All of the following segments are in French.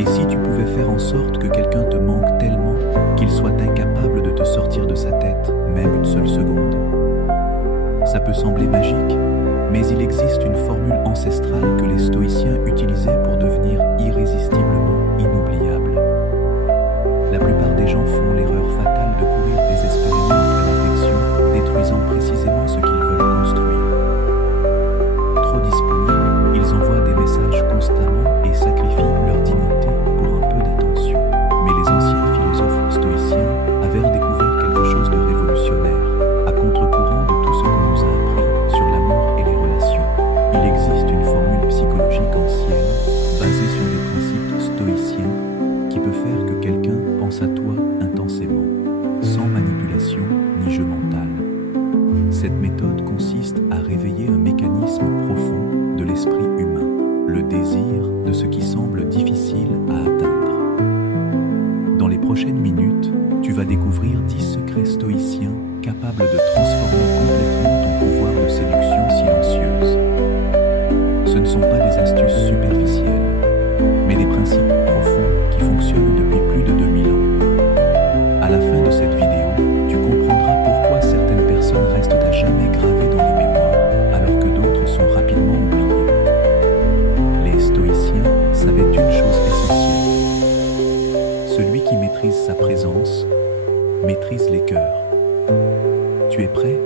Et si tu pouvais faire en sorte que quelqu'un te manque tellement qu'il soit incapable de te sortir de sa tête, même une seule seconde? Ça peut sembler magique, mais il existe une formule ancestrale que les stoïciens utilisaient pour devenir irrésistiblement inoubliables. La plupart des gens font l'erreur fatale de courir désespérément après l'affection, détruisant précisément ce qu'ils veulent construire. Trop disponibles, ils envoient des messages constamment et sacrifient leur dignité pour un peu d'attention. Mais les anciens philosophes stoïciens avaient découvert quelque chose de révolutionnaire, à contre-courant de tout ce qu'on nous a appris sur l'amour et les relations. Il existe une formule psychologique ancienne, basée sur des principes stoïciens, qui peut faire que quelqu'un pense à toi intensément, sans manipulation ni jeu mental. Cette méthode consiste à réveiller un mécanisme profond de l'esprit humain, le désir de ce qui semble difficile à atteindre. Dans les prochaines minutes, tu vas découvrir 10 secrets stoïciens capables de transformer complètement ton pouvoir de séduction silencieuse. Ce ne sont pas des astuces superficielles, mais des principes profonds qui fonctionnent depuis plus de 2000 ans. À la fin de cette vidéo, tu comprendras pourquoi certaines personnes restent à jamais gravées dans les mémoires, alors que d'autres sont rapidement oubliées. Les stoïciens savaient une chose essentielle. Celui qui maîtrise sa présence, maîtrise les cœurs. Tu es prêt?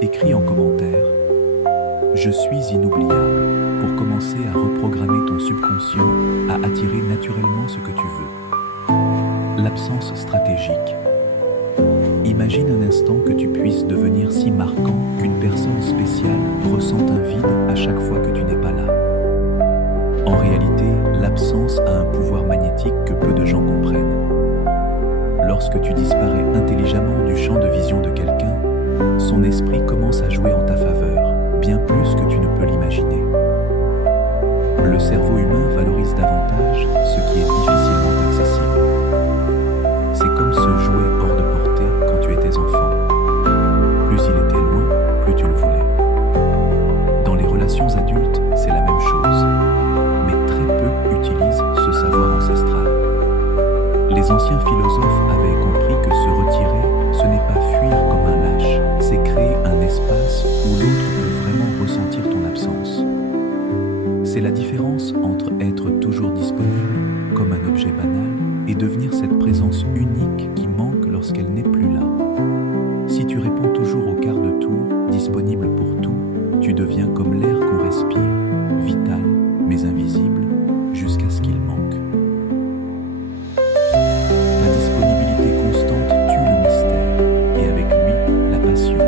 Écris en commentaire « Je suis inoubliable » pour commencer à reprogrammer ton subconscient à attirer naturellement ce que tu veux. L'absence stratégique. Imagine un instant que tu puisses devenir si marquant qu'une personne spéciale ressente un vide à chaque fois que tu n'es pas là. En réalité, l'absence a un pouvoir magnétique que peu de gens comprennent. Lorsque tu disparais intelligemment du champ de vision de quelqu'un, son esprit commence à jouer en ta faveur, bien plus que tu ne peux l'imaginer. Le cerveau humain valorise davantage ce qui est difficilement accessible. C'est comme ce jouet hors de portée quand tu étais enfant. Plus il était loin, plus tu le voulais. Dans les relations adultes, c'est la même chose, mais très peu utilisent ce savoir ancestral. Les anciens philosophes avaient compris que se retirer, ce n'est pas fuir comme un lâche, c'est créer un espace où l'autre peut vraiment ressentir ton absence. C'est la différence entre être toujours disponible, comme un objet banal, et devenir cette présence unique qui manque lorsqu'elle n'est plus là. Si tu réponds toujours au quart de tour, disponible pour tout, tu deviens comme l'air qu'on respire, vital mais invisible, jusqu'à ce qu'il manque. Ta disponibilité constante tue le mystère, et avec lui, la passion.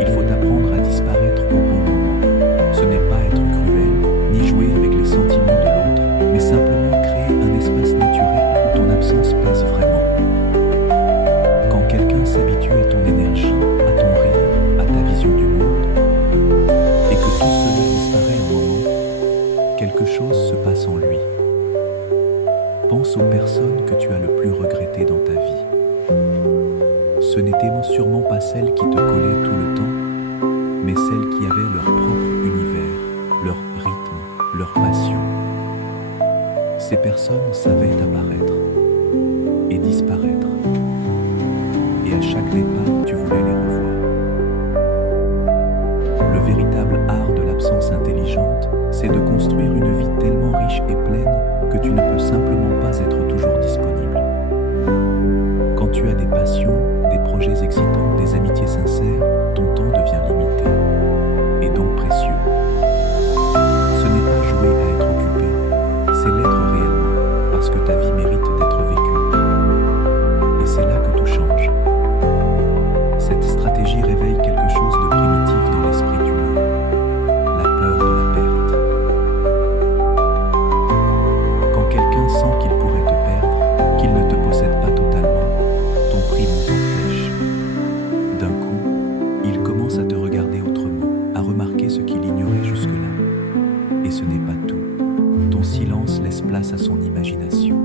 Il faut apprendre à disparaître au bon moment. Ce n'est pas être cruel, ni jouer avec les sentiments de l'autre, mais simplement créer un espace naturel où ton absence pèse vraiment. Quand quelqu'un s'habitue à ton énergie, à ton rire, à ta vision du monde, et que tout cela disparaît un moment, quelque chose se passe en lui. Pense aux personnes que tu as le plus regrettées dans ta vie. Ce n'étaient sûrement pas celles qui te collaient tout le temps, mais celles qui avaient leur propre univers, leur rythme, leur passion. Ces personnes savaient apparaître et disparaître, et à chaque départ, tu voulais les revoir. Le véritable art de l'absence intelligente, c'est de construire une vie tellement riche et pleine que tu ne peux simplement pas être toujours disponible. Quand tu as des passions, des projets excitants, des amitiés sincères, ton temps devient limité, et donc précieux. Ce n'est pas jouer à être occupé, c'est l'être réellement, parce que ta vie mérite d'être vécue. Et c'est là que tout change. Cette stratégie réveille quelque chose de primitif dans l'esprit humain, la peur de la perte. Quand quelqu'un sent qu'il pourrait te perdre, qu'il ne te possède pas totalement, ton prix monte en flèche. D'un coup, il commence à te regarder autrement, à remarquer ce qu'il ignorait jusque-là. Et ce n'est pas tout. Ton silence laisse place à son imagination.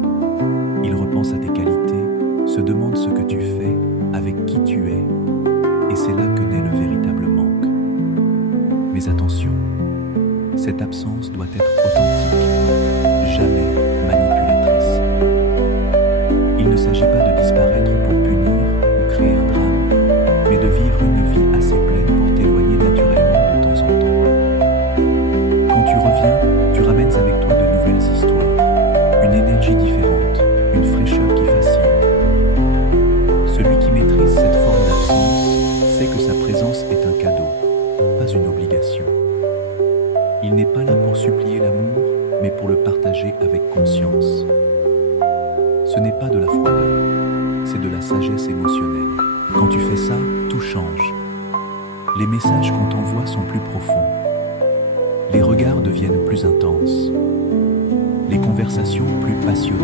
Il repense à tes qualités, se demande ce que tu fais, avec qui tu es, et c'est là que naît le véritable manque. Mais attention, cette absence doit être authentique, jamais manipulée. énergie différente, une fraîcheur qui fascine. Celui qui maîtrise cette forme d'absence sait que sa présence est un cadeau, pas une obligation. Il n'est pas là pour supplier l'amour, mais pour le partager avec conscience. Ce n'est pas de la froideur, c'est de la sagesse émotionnelle. Quand tu fais ça, tout change. Les messages qu'on t'envoie sont plus profonds. Les regards deviennent plus intenses. Les conversations plus passionnées.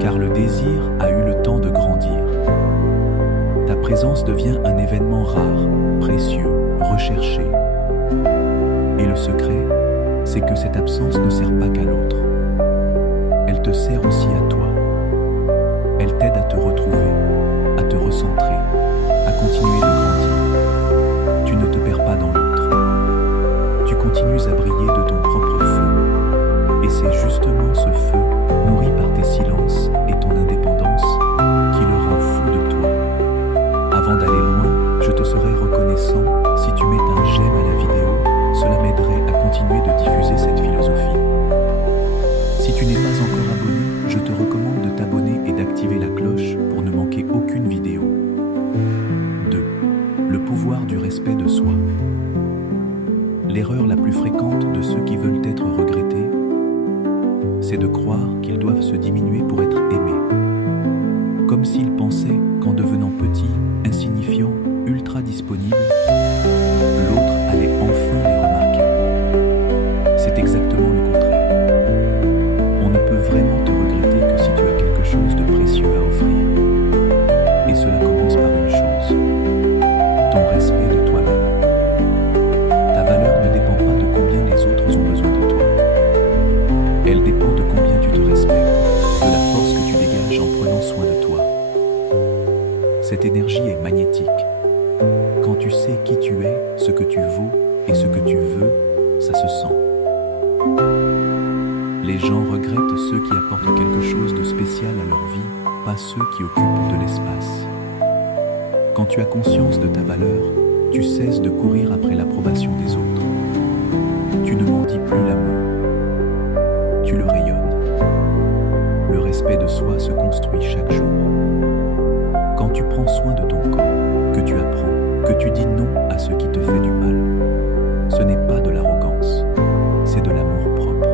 Car le désir a eu le temps de grandir. Ta présence devient un événement rare, précieux, recherché. Et le secret, c'est que cette absence ne sert pas qu'à l'autre. Elle te sert aussi à toi. Elle t'aide à te retrouver, à te recentrer, à continuer de grandir. Tu ne te perds pas dans l'autre. Tu continues à briller de ton propre feu. Et c'est justement ce feu, nourri par tes silences et ton indépendance, qui le rend fou de toi. Avant d'aller loin, je te serais reconnaissant si tu mets un j'aime à la vidéo. Cela m'aiderait à continuer de diffuser cette philosophie. Si tu n'es pas encore abonné, je te recommande de t'abonner et d'activer la cloche pour ne manquer aucune vidéo. 2. Le pouvoir du respect de soi. L'erreur la plus fréquente de ceux qui veulent être regrettés, c'est de croire qu'ils doivent se diminuer pour être aimés. Comme s'ils pensaient qu'en devenant petit, insignifiant, ultra disponible, l'autre allait enfin les remarquer. C'est exactement le contraire. On ne peut vraiment te regretter que si tu as quelque chose de précieux à offrir. Et cela commence par une chose, ton respect de toi-même. Ta valeur ne dépend pas de combien les autres ont besoin de toi. Elle dépend de combien tu te respectes, de la force que tu dégages en prenant soin de toi. Cette énergie est magnétique. Quand tu sais qui tu es, ce que tu vaux et ce que tu veux, ça se sent. Les gens regrettent ceux qui apportent quelque chose de spécial à leur vie, pas ceux qui occupent de l'espace. Quand tu as conscience de ta valeur, tu cesses de courir après l'approbation des autres. Tu ne mendis plus l'amour. Tu le rayonnes. Le respect de soi se construit chaque jour. Quand tu prends soin de ton corps, que tu apprends, que tu dis non à ce qui te fait du mal, ce n'est pas de l'arrogance, c'est de l'amour propre,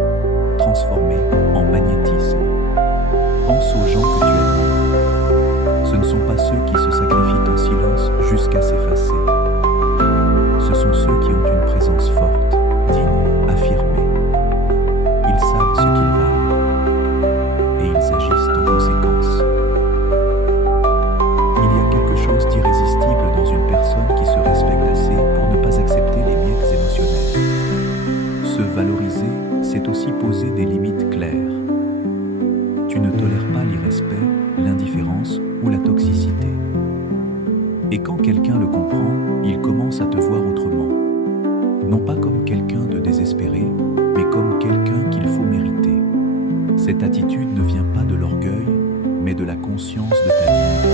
transformé en magnétisme. Pense aux gens que tu admires. Ce ne sont pas ceux qui se sacrifient en silence jusqu'à s'effacer. Ce sont ceux qui ont une présence forte, digne, affirmée. Ils savent ce qu'ils valent et ils agissent en conséquence. Il y a quelque chose d'irrésistible dans une personne qui se respecte assez pour ne pas accepter les miettes émotionnelles. Se valoriser, c'est aussi poser des limites claires. Tu ne tolères pas l'irrespect, l'indifférence ou la toxicité. Et quand quelqu'un le comprend, il commence à te voir autrement. Non pas comme quelqu'un de désespéré, mais comme quelqu'un qu'il faut mériter. Cette attitude ne vient pas de l'orgueil, mais de la conscience de ta dignité.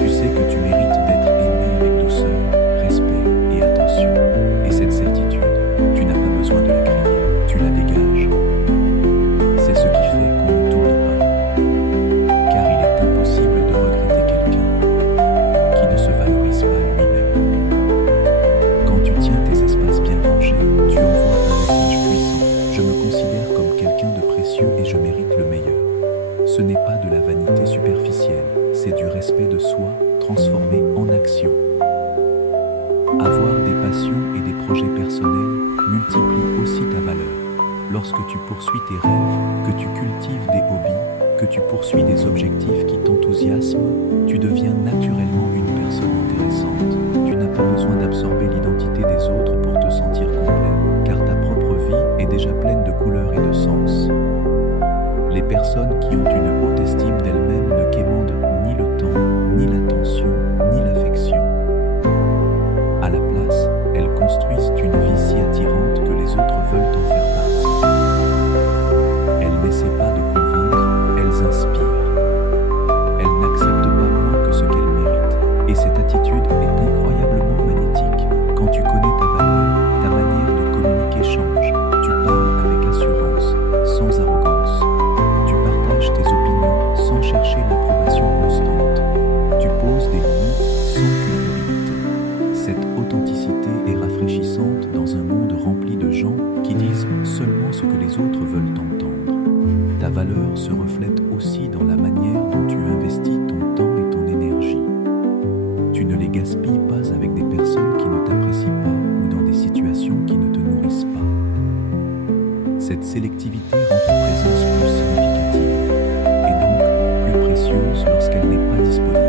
Tu sais que tu mérites d'être aimé avec douceur, respect et attention. Et cette certitude, tu n'as pas besoin de la crier, tu la dégages. C'est ce qui fait qu'on ne t'oublie pas. Car il est impossible de regretter quelqu'un qui ne se valorise pas lui-même. Quand tu tiens tes espaces bien rangés, tu envoies un message puissant. Je me considère comme quelqu'un de précieux et je mérite le meilleur. Ce n'est pas de la vanité superficielle, c'est du respect de soi transformé en action. Avoir des passions et des projets personnels multiplie aussi ta valeur. Lorsque tu poursuis tes rêves, que tu cultives des hobbies, que tu poursuis des objectifs qui t'enthousiasment, tu deviens naturellement une personne intéressante. Tu n'as pas besoin d'absorber l'identité des autres pour te sentir complet, car ta propre vie est déjà pleine de couleurs et de sens. Les personnes qui ont une haute estime d'elles-mêmes ne quémandent ni le temps, ni l'attention, ni l'affection. À la place, elles construisent une vie si attirante que les autres veulent en faire partie. Elles n'essaient pas de convaincre, elles inspirent. Elles n'acceptent pas moins que ce qu'elles méritent. Et cette attitude est incroyablement magnétique. Quand tu connais ta valeur, ta manière de communiquer change. Tu parles avec assurance, sans arrogance. valeur se reflète aussi dans la manière dont tu investis ton temps et ton énergie. Tu ne les gaspilles pas avec des personnes qui ne t'apprécient pas ou dans des situations qui ne te nourrissent pas. Cette sélectivité rend ta présence plus significative et donc plus précieuse lorsqu'elle n'est pas disponible.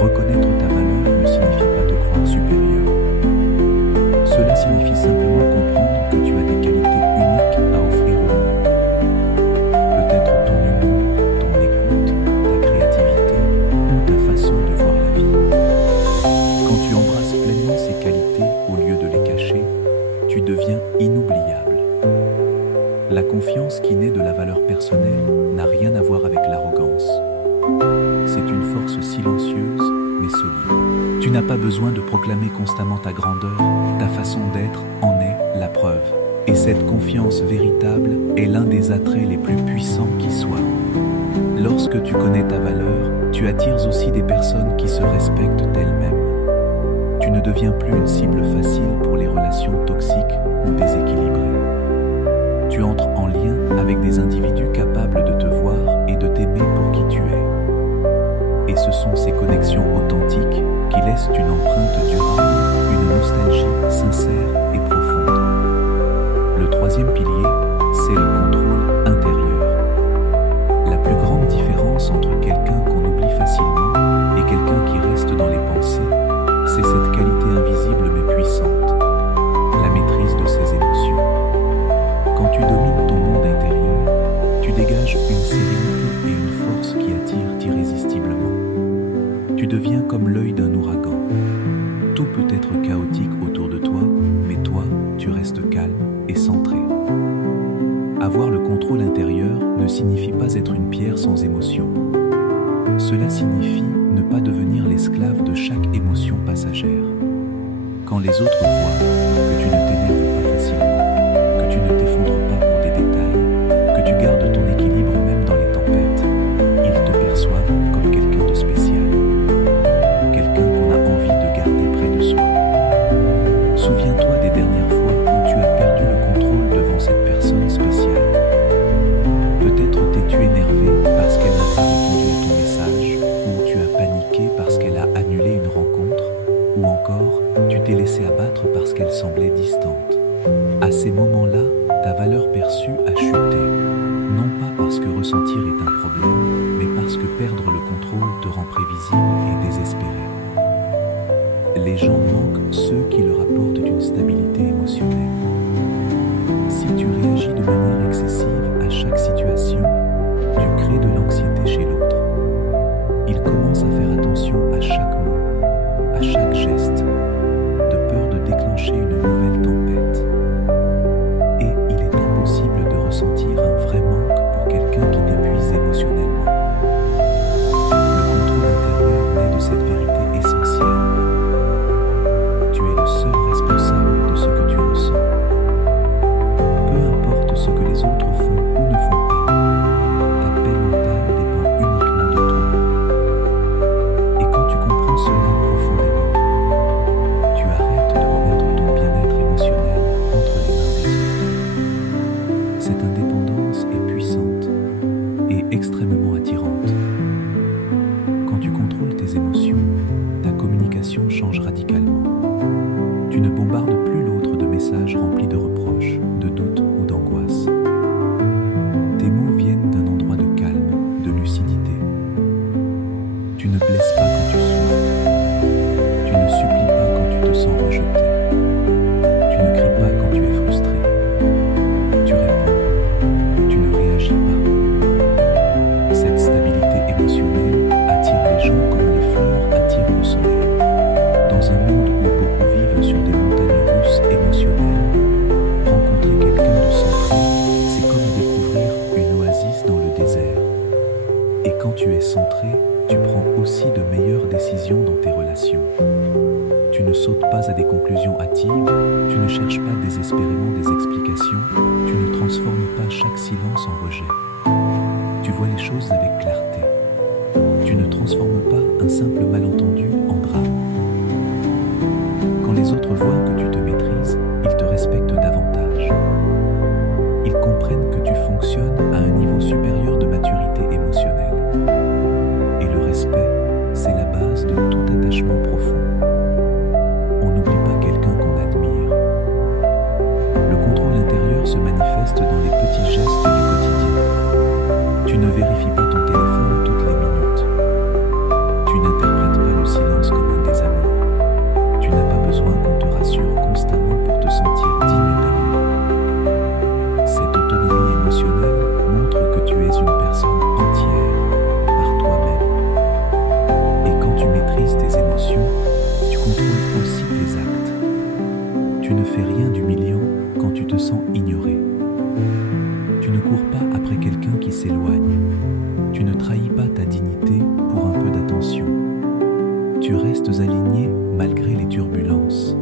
Reconnaître ta valeur ne signifie pas te croire supérieur. Cela signifie simplement comprendre que tu as des qualités uniques à offrir au monde. Peut-être ton humour, ton écoute, ta créativité ou ta façon de voir la vie. Quand tu embrasses pleinement ces qualités au lieu de les cacher, tu deviens inoubliable. La confiance qui naît de la valeur personnelle n'a rien à voir avec l'arrogance. C'est une force silencieuse mais solide. Tu n'as pas besoin de proclamer constamment ta grandeur, ta façon d'être en est la preuve. Et cette confiance véritable est l'un des attraits les plus puissants qui soient. Lorsque tu connais ta valeur, tu attires aussi des personnes qui se respectent elles-mêmes. Tu ne deviens plus une cible facile pour les relations toxiques ou déséquilibrées. Tu entres en lien avec des individus capables de te voir et de t'aimer pour qui tu es. Et ce sont ces connexions authentiques qui laissent une empreinte durable, une nostalgie sincère et profonde. Le troisième pilier, c'est le contrôle intérieur. La plus grande différence entre quelqu'un qu'on oublie facilement et quelqu'un qui reste dans les pensées, c'est cette qualité invisible mais puissante, la maîtrise de ses émotions. Quand tu domines ton monde intérieur, tu dégages une sérénité et une force qui attirent irrésistiblement. Tu deviens comme l'œil d'un ouragan. Tout peut être chaotique autour de toi, mais toi, tu restes calme et centré. Avoir le contrôle intérieur ne signifie pas être une pierre sans émotion. Cela signifie ne pas devenir l'esclave de chaque émotion passagère. Quand les autres voient que tu ne t'énerves pas facilement, que tu ne t'effondres pas pour des détails, que tu gardes ton équilibre même dans les tempêtes, ils te perçoivent comme quelqu'un de spécial, quelqu'un qu'on a envie de garder près de soi. Souviens-toi des dernières fois où tu as perdu le contrôle devant cette personne spéciale. Peut-être t'es-tu énervé parce qu'elle n'a pas répondu à ton message, ou tu as paniqué parce qu'elle a annulé une rencontre, ou encore tu t'es laissé abattre parce qu'elle semblait distante. À ces moments-là, ta valeur perçue a chuté, non pas parce que ressentir est un problème, mais parce que perdre le contrôle te rend prévisible et désespéré. Les gens manquent ceux qui leur apportent une stabilité émotionnelle. Si tu réagis de manière excessive à chaque situation, tu crées de l'anxiété chez l'autre. Il commence à faire attention à chaque mot, à chaque geste, de peur de déclencher une nouvelle tempête. Et il est impossible de ressentir un vrai manque pour quelqu'un qui t'épuise émotionnellement. Le contrôle intérieur naît de cette vérité essentielle. Tu es le seul responsable de ce que tu ressens. Peu importe ce que les autres font ou ne font pas, ta paix mentale dépend uniquement de toi. Et quand tu comprends cela profondément, tu arrêtes de remettre ton bien-être émotionnel entre les mains des autres. Cette indépendance est puissante et extrêmement attirante. Quand tu contrôles tes émotions, ta communication change radicalement. Tu ne bombardes plus l'autre de messages remplis de reproches, de doutes ou d'angoisse. Tes mots viennent d'un endroit de calme, de lucidité. Tu ne blesses pas quand tu souffres. Tu ne supplies pas quand tu te sens rejeté. Tu ne cries pas quand tu es frustré. Tu réponds. Tu ne réagis pas. Cette stabilité émotionnelle attire les gens comme les fleurs attirent le soleil. Dans un monde où beaucoup vivent sur des montagnes russes émotionnelles, rencontrer quelqu'un de centré, c'est comme découvrir une oasis dans le désert. Et quand tu es centré, tu prends aussi de meilleures décisions dans tes relations. Tu ne sautes pas à des conclusions hâtives, tu ne cherches pas désespérément des explications, tu ne transformes pas chaque silence en rejet. Tu vois les choses avec clarté. Tu ne transformes pas un simple malentendu en drame. Quand les autres voient que tu te maîtrises, ils te respectent davantage. Ils comprennent que tu fonctionnes Tu ne cours pas après quelqu'un qui s'éloigne. Tu ne trahis pas ta dignité pour un peu d'attention. Tu restes aligné malgré les turbulences.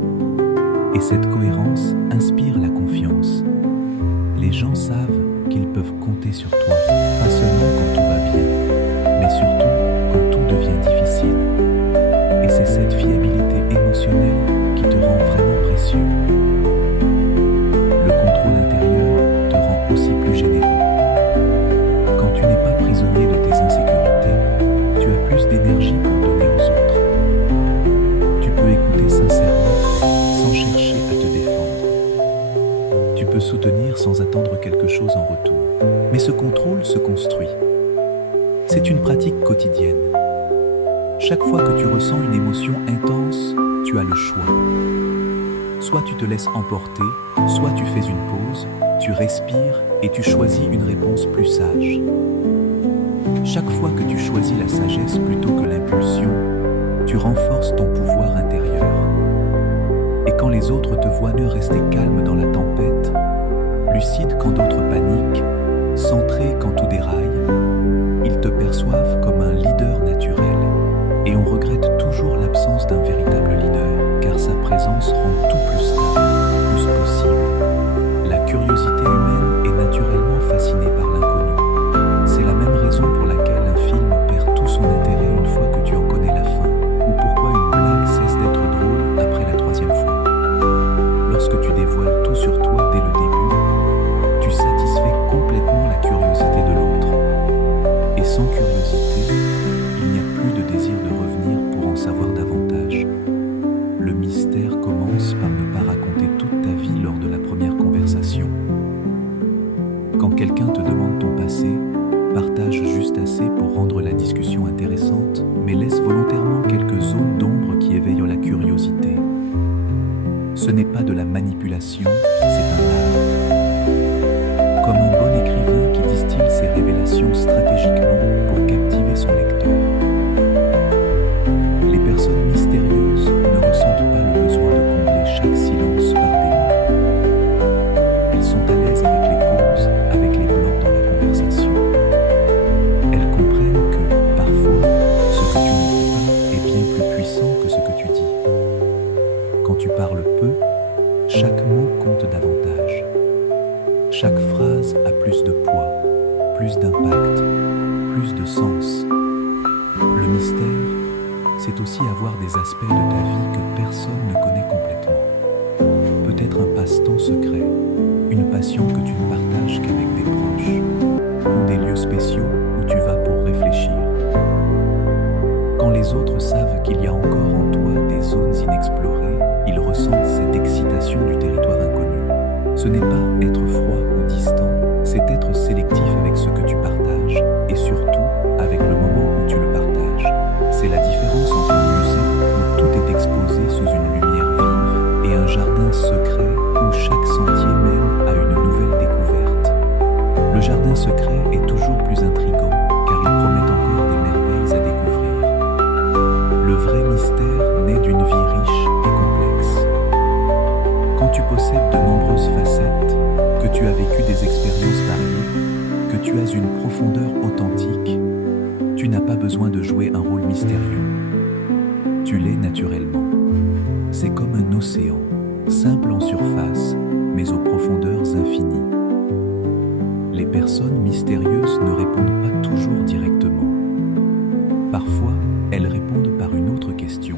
Et cette cohérence inspire la confiance. Les gens savent qu'ils peuvent compter sur toi, pas seulement quand tout va bien, mais surtout quand tout devient difficile. Et c'est cette fiabilité émotionnelle qui te rend vraiment précieux. Le contrôle intérieur te rend aussi plus généreux. Quand tu n'es pas prisonnier de tes insécurités, tu as plus d'énergie pour donner aux autres. Tu peux écouter sincèrement, sans chercher à te défendre. Tu peux soutenir sans attendre quelque chose en retour. Mais ce contrôle se construit. C'est une pratique quotidienne. Chaque fois que tu ressens une émotion intense, tu as le choix. Soit tu te laisses emporter, soit tu fais une pause, tu respires et tu choisis une réponse plus sage. Chaque fois que tu choisis la sagesse plutôt que l'impulsion, tu renforces ton pouvoir intérieur. Et quand les autres te voient mieux rester calme dans la tempête, lucide quand d'autres paniquent, centré quand tout déraille, ils te perçoivent comme un leader naturel. Et on regrette toujours l'absence d'un véritable leader, car sa présence rend tout plus stable, plus possible. La curiosité humaine est naturellement fascinée par l'inconnu. C'est la même raison pour laquelle un film perd tout son intérêt une fois que tu en connais la fin, ou pourquoi une blague cesse d'être drôle après la troisième fois. Lorsque tu dévoiles tout sur toi dès le début, tu satisfais complètement la curiosité de l'autre. Et sans curiosité, il n'y a plus de désir de revenir pour en savoir davantage. Le mystère commence par ne pas raconter toute ta vie lors de la première conversation. Quand quelqu'un te demande ton passé, partage juste assez pour rendre la discussion intéressante, mais laisse volontairement quelques zones d'ombre qui éveillent la curiosité. Ce n'est pas de la manipulation, c'est un art. Comme un bon écrivain qui distille ses révélations stratégiquement pour captiver son lecteur. Les personnes mystérieuses ne ressentent pas le besoin de combler chaque silence par des mots. Elles sont à l'aise avec les pauses, avec les blancs dans la conversation. Elles comprennent que, parfois, ce que tu ne dis pas est bien plus puissant que ce que tu dis. Quand tu parles peu, chaque mot compte davantage. Chaque phrase a plus de poids, plus d'impact, plus de sens. Le mystère, c'est aussi avoir des aspects de ta vie que personne ne connaît complètement. Peut-être un passe-temps secret, une passion que tu ne partages qu'avec des proches, ou des lieux spéciaux où tu vas pour réfléchir. Quand les autres savent qu'il y a encore en toi des zones inexplorées, ils ressentent cette excitation du territoire inconnu. Ce n'est pas être froid ou distant, c'est être sélectif avec ce que tu partages, et surtout avec le moment où tu le partages. C'est la différence entre un musée où tout est exposé sous une lumière vive et un jardin secret où chaque sentier mène à une nouvelle découverte. Le jardin secret est toujours plus intrigant car il promet encore des merveilles à découvrir. Le vrai mystère naît d'une vie riche et complexe. Quand tu possèdes de nombreuses facettes, que tu as vécu des expériences variées, que tu as une profondeur authentique, tu n'as pas besoin de jouer un rôle mystérieux. Tu l'es naturellement. C'est comme un océan, simple en surface, mais aux profondeurs infinies. Les personnes mystérieuses ne répondent pas toujours directement. Parfois, elles répondent par une autre question,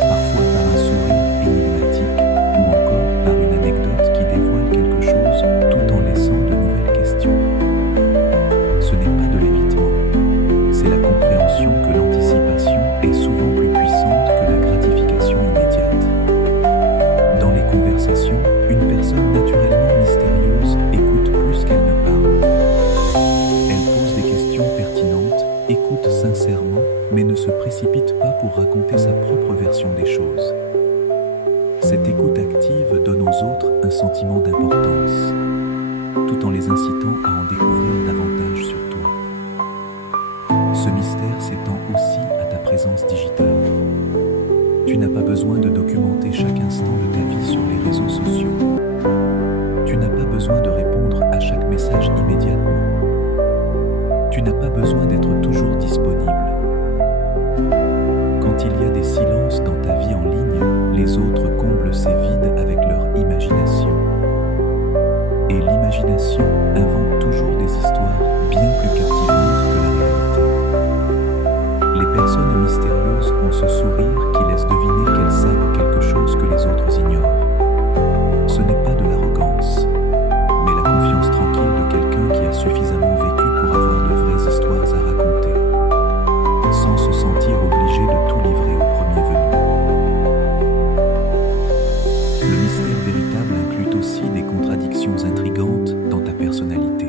parfois par un sourire énigmatique, ou encore par une anecdote qui dévoile quelque chose tout en laissant de nouvelles questions. Ce n'est pas de l'évitement, c'est la compréhension que l'anticipation est souvent plus puissante que la gratification immédiate. Dans les conversations, une personne naturellement mystérieuse écoute plus qu'elle ne parle. Elle pose des questions pertinentes, écoute sincèrement, mais ne se précipite pas pour raconter sa propre version des choses. Cette écoute active donne aux autres un sentiment d'importance, tout en les incitant à en découvrir davantage sur toi. Ce mystère s'étend aussi à ta présence digitale. Tu n'as pas besoin de documenter chaque instant de ta vie sur les réseaux sociaux. Tu n'as pas besoin de répondre à chaque message immédiatement. Tu n'as pas besoin d'être toujours disponible. Quand il y a des silences dans ta vie en ligne, les autres comblent ces vides avec leur imagination. Et l'imagination invente toujours des histoires bien plus captivantes que la réalité. Les personnes mystérieuses ont ce sourire qui laisse deviner qu'elles savent quelque chose que les autres ignorent. Ce n'est pas de l'arrogance, mais la confiance tranquille de quelqu'un qui a suffisamment vécu pour avoir de vraies histoires à raconter, sans se sentir obligé de tout livrer au premier venu. Le mystère véritable inclut aussi des contradictions intrigantes dans ta personnalité.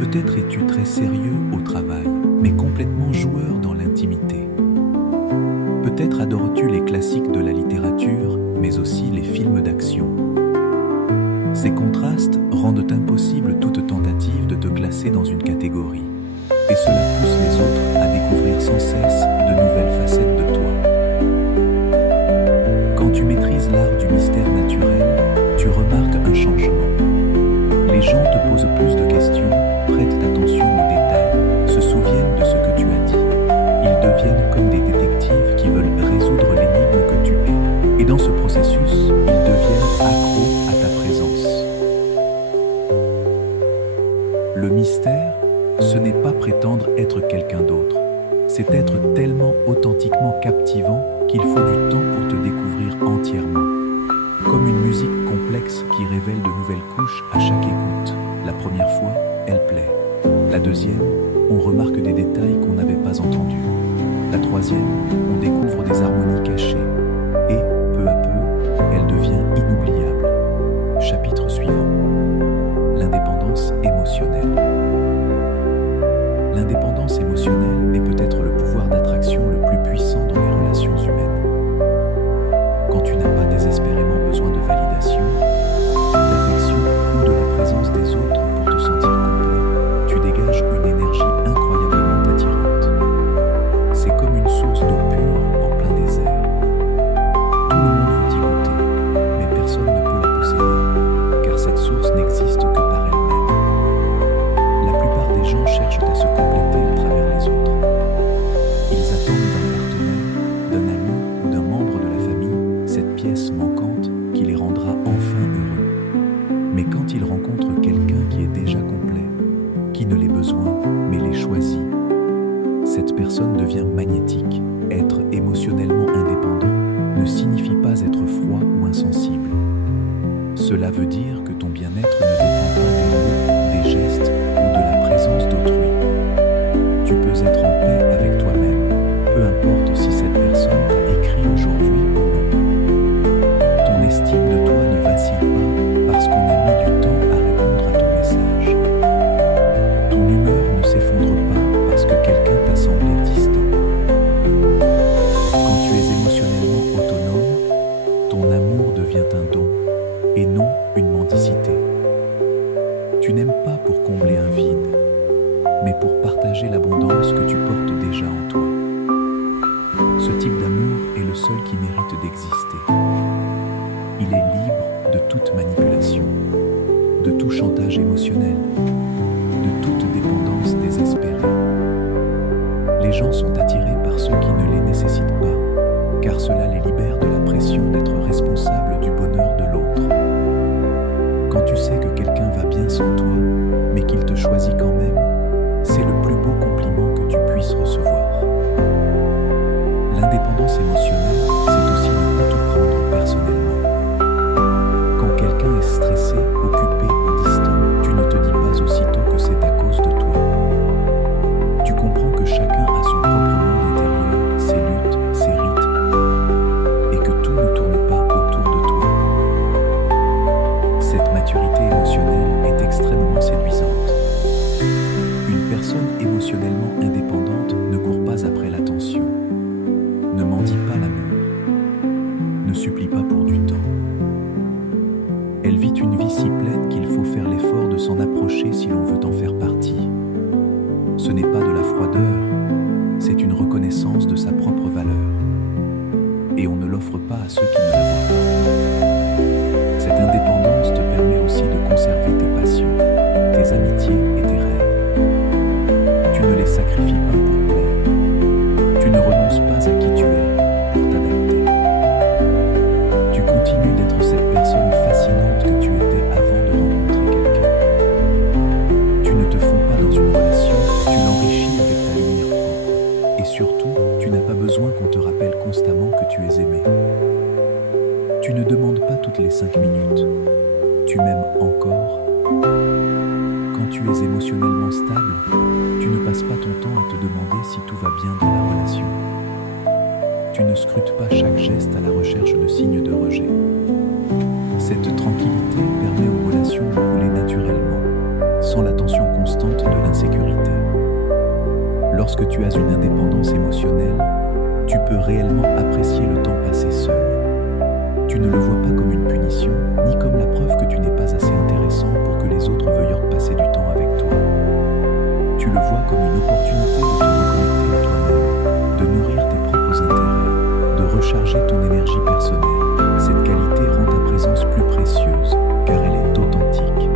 Peut-être es-tu très sérieux au travail, mais complètement joueur dans l'intimité. Peut-être adores-tu les classiques de la littérature, mais aussi les films d'action. Ces contrastes rendent impossible toute tentative de te classer dans une catégorie, et cela pousse les autres à découvrir sans cesse de nouvelles facettes de toi. Quand tu maîtrises l'art du mystère naturel, tu remarques un changement. Les gens te posent plus de questions, prêtent attention aux détails, se souviennent de ce que tu as dit. Ils deviennent comme des détectives qui veulent résoudre l'énigme que tu es. Et dans ce processus, ils deviennent accros à ta présence. Le mystère, ce n'est pas prétendre être quelqu'un d'autre. C'est être tellement authentiquement captivant qu'il faut du temps pour te découvrir entièrement. Comme une musique complexe qui révèle de nouvelles couches à chaque écoute. La première fois, elle plaît. La deuxième, on remarque des détails qu'on n'avait pas entendus. La troisième, on découvre des harmonies cachées. Et, peu à peu, elle devient inoubliable. Chapitre suivant. L'indépendance émotionnelle. L'indépendance émotionnelle est peut-être le pouvoir d'attraction le plus puissant dans les relations humaines. Quand tu n'as pas désespérément besoin de validation, d'affection ou de la présence des autres pour te sentir complet, tu dégages une énergie incroyablement attirante. C'est comme une source d'eau pure en plein désert. Tout le monde veut y goûter, mais personne ne peut la posséder, car cette source n'existe que par elle-même. La plupart des gens cherchent à se compléter à travers les autres. Ils attendent d'un partenaire, d'un ami ou d'un membre de la famille cette pièce manquante qui les rendra enfin heureux. Mais quand ils rencontrent quelqu'un qui est déjà complet, qui ne les besoin mais les choisit, cette personne devient magnétique. Être émotionnellement indépendant ne signifie pas être froid ou insensible. Cela veut dire que ton bien-être ne dépend pas des mots, des gestes ou de la présence d'autrui. Tu peux être en paix avec toi-même, peu importe si cette personne t'a écrit aujourd'hui ou non. Ton estime de toi ne vacille pas parce qu'on a mis du temps à répondre à ton message. Ton humeur ne s'effondre pas parce que quelqu'un t'a semblé distant. Quand tu es émotionnellement autonome, ton amour devient un don et non une mendicité. Tu n'aimes pas pour combler un vide, mais pour partager l'abondance que tu portes déjà en toi. Ce type d'amour est le seul qui mérite d'exister. Il est libre de toute manipulation, de tout chantage émotionnel, de toute dépendance désespérée. Les gens sont attirés par ceux qui ne les nécessitent pas, car cela les libère de la pression d'être responsable du bonheur de l'autre. Quand tu sais que quelqu'un va bien sans toi, mais qu'il te choisit quand même, c'est le plus beau compliment que tu puisses recevoir. L'indépendance émotionnelle, c'est aussi ne pas tout prendre personnellement. Quand quelqu'un est stressé, occupé ou distant, tu ne te dis pas aussitôt que c'est à cause de toi. Tu comprends que chacun a son propre monde intérieur, ses luttes, ses rythmes, et que tout ne tourne pas autour de toi. Cette maturité émotionnelle est extrêmement séduisante. Une personne émotionnellement indépendante ne court pas après l'attention, ne mendie pas l'amour, ne supplie pas pour du temps. Elle vit une vie si pleine qu'il faut faire l'effort de s'en approcher si l'on veut en faire partie. Ce n'est pas de la froideur, c'est une reconnaissance de sa propre valeur. Et on ne l'offre pas à ceux qui ne la voient pas. Cette indépendance te permet aussi de conserver tes passions. tes amitiés et tes rêves. Tu ne les sacrifies pas pour plaire. Tu ne renonces pas à qui tu es pour t'adapter. Tu continues d'être cette personne fascinante que tu étais avant de rencontrer quelqu'un. Tu ne te fonds pas dans une relation, tu l'enrichis avec ta lumière propre. Et surtout, tu n'as pas besoin qu'on te rappelle constamment que tu es aimé. Tu ne demandes pas toutes les 5 minutes. Tu m'aimes encore. Quand tu es émotionnellement stable, tu ne passes pas ton temps à te demander si tout va bien dans la relation. Tu ne scrutes pas chaque geste à la recherche de signes de rejet. Cette tranquillité permet aux relations de couler naturellement, sans la tension constante de l'insécurité. Lorsque tu as une indépendance émotionnelle, tu peux réellement apprécier le temps passé seul. Tu ne le vois pas comme une punition, ni comme la preuve que tu n'es pas assez intéressant pour que les autres veuillent passer du temps avec toi. Tu le vois comme une opportunité de te reconnecter à toi-même, de nourrir tes propres intérêts, de recharger ton énergie personnelle. Cette qualité rend ta présence plus précieuse, car elle est authentique.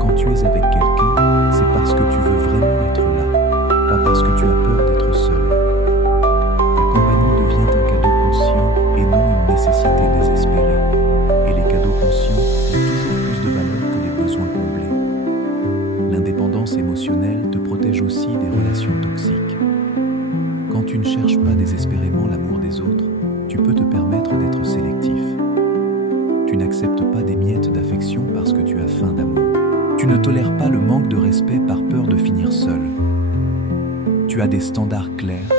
Quand tu es avec quelqu'un, c'est parce que tu veux vraiment être là, pas parce que tu as peur d'être seul. Ta compagnie devient un cadeau conscient et non une nécessité désespérée. Et les cadeaux conscients ont toujours plus de valeur que les besoins comblés. L'indépendance émotionnelle te protège aussi des relations toxiques. Quand tu ne cherches pas désespérément l'amour des autres, tu peux te permettre d'être sélectif. Tu n'acceptes pas des miettes d'affection parce que tu as faim d'amour. Tu ne tolères pas le manque de respect par peur de finir seul. Tu as des standards clairs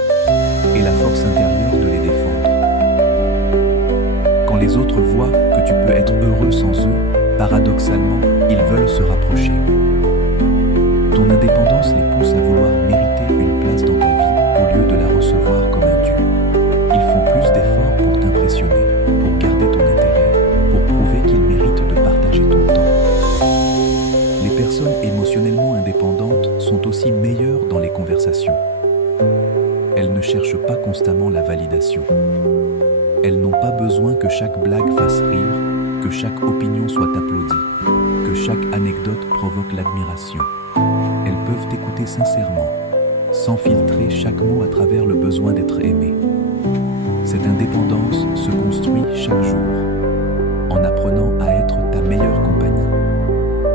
et la force intérieure de les défendre. Quand les autres voient que tu peux être heureux sans eux, paradoxalement, ils veulent se rapprocher. Ton indépendance les pousse à vouloir mériter une place dans ta vie au lieu de la recevoir comme un dû. Ils font plus d'efforts pour t'impressionner, pour garder ton intérêt, pour prouver qu'ils méritent de partager ton temps. Les personnes émotionnellement indépendantes sont aussi meilleures dans les conversations. Elles ne cherchent pas constamment la validation. Elles n'ont pas besoin que chaque blague fasse rire, que chaque opinion soit applaudie, que chaque anecdote provoque l'admiration. Elles peuvent écouter sincèrement, sans filtrer chaque mot à travers le besoin d'être aimé. Cette indépendance se construit chaque jour, en apprenant à être ta meilleure compagnie,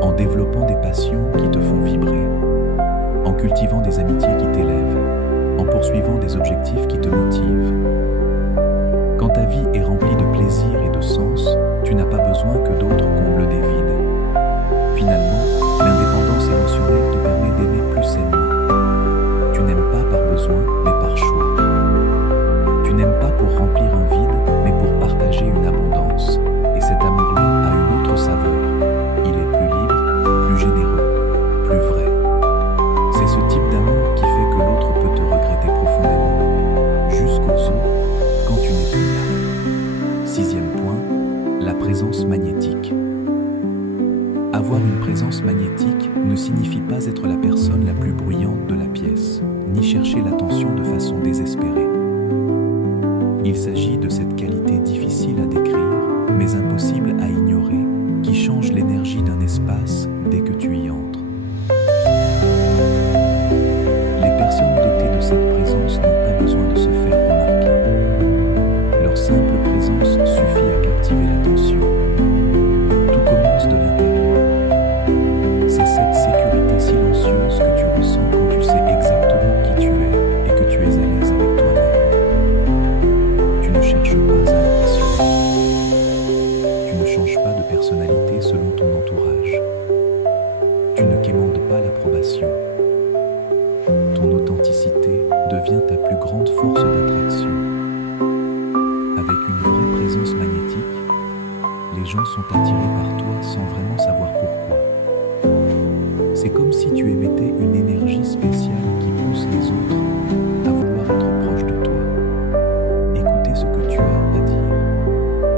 en développant des passions qui te font vibrer, en cultivant des amitiés qui t'élèvent, en poursuivant des objectifs qui te motivent. Quand ta vie est remplie de plaisir et de sens, tu n'as pas besoin que d'autres comblent des vides. Finalement, l'indépendance émotionnelle te permet d'aimer plus sainement. Tu n'aimes pas par besoin, mais par choix. Tu n'aimes pas pour remplir un vide, mais pour partager une abondance. Et cet amour-là a une autre saveur. Il est plus libre, plus généreux, plus vrai. C'est ce type d'amour qui fait que l'autre peut te regretter profondément, jusqu'aux os, quand tu n'es plus là. 6e point, la présence magnétique. Avoir une présence magnétique ne signifie pas être la personne la plus bruyante de la pièce, ni chercher l'attention de façon désespérée. Il s'agit de cette qualité difficile à décrire, mais impossible à ignorer, qui change l'énergie d'un espace dès que tu y entres. Les personnes dotées de cette présence n'ont pas besoin de se faire remarquer. Leur simple présence suffit à captiver l'attention. Tout commence de l'intérieur. C'est cette sécurité silencieuse que tu ressens quand tu sais exactement qui tu es et que tu es à l'aise avec toi-même. Tu ne cherches pas à impressionner. Tu ne changes pas de personnalité selon ton entourage. Tu ne quémandes pas l'approbation. Ton authenticité devient ta plus grande force d'attraction. Avec une vraie présence magnétique, les gens sont attirés par toi sans vraiment savoir pourquoi. C'est comme si tu émettais une énergie spéciale qui pousse les autres à vouloir être proche de toi. Écouter ce que tu as à dire.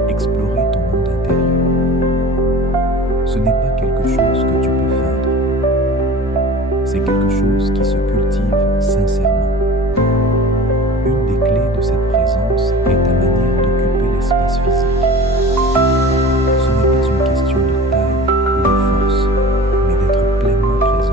Explorer ton monde intérieur. Ce n'est pas quelque chose que tu peux feindre. C'est quelque chose qui se cultive sincèrement. Une des clés de cette présence est ta manière d'occuper l'espace physique. Ce n'est pas une question de taille ou de force, mais d'être pleinement présent.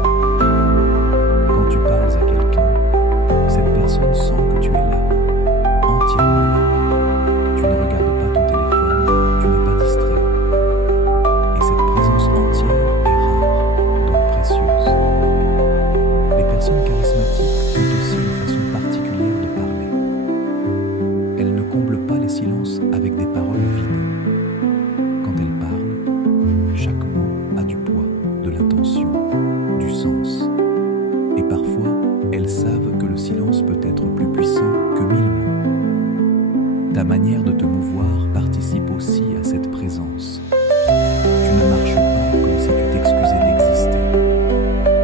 manière de te mouvoir participe aussi à cette présence. Tu ne marches pas comme si tu t'excusais d'exister.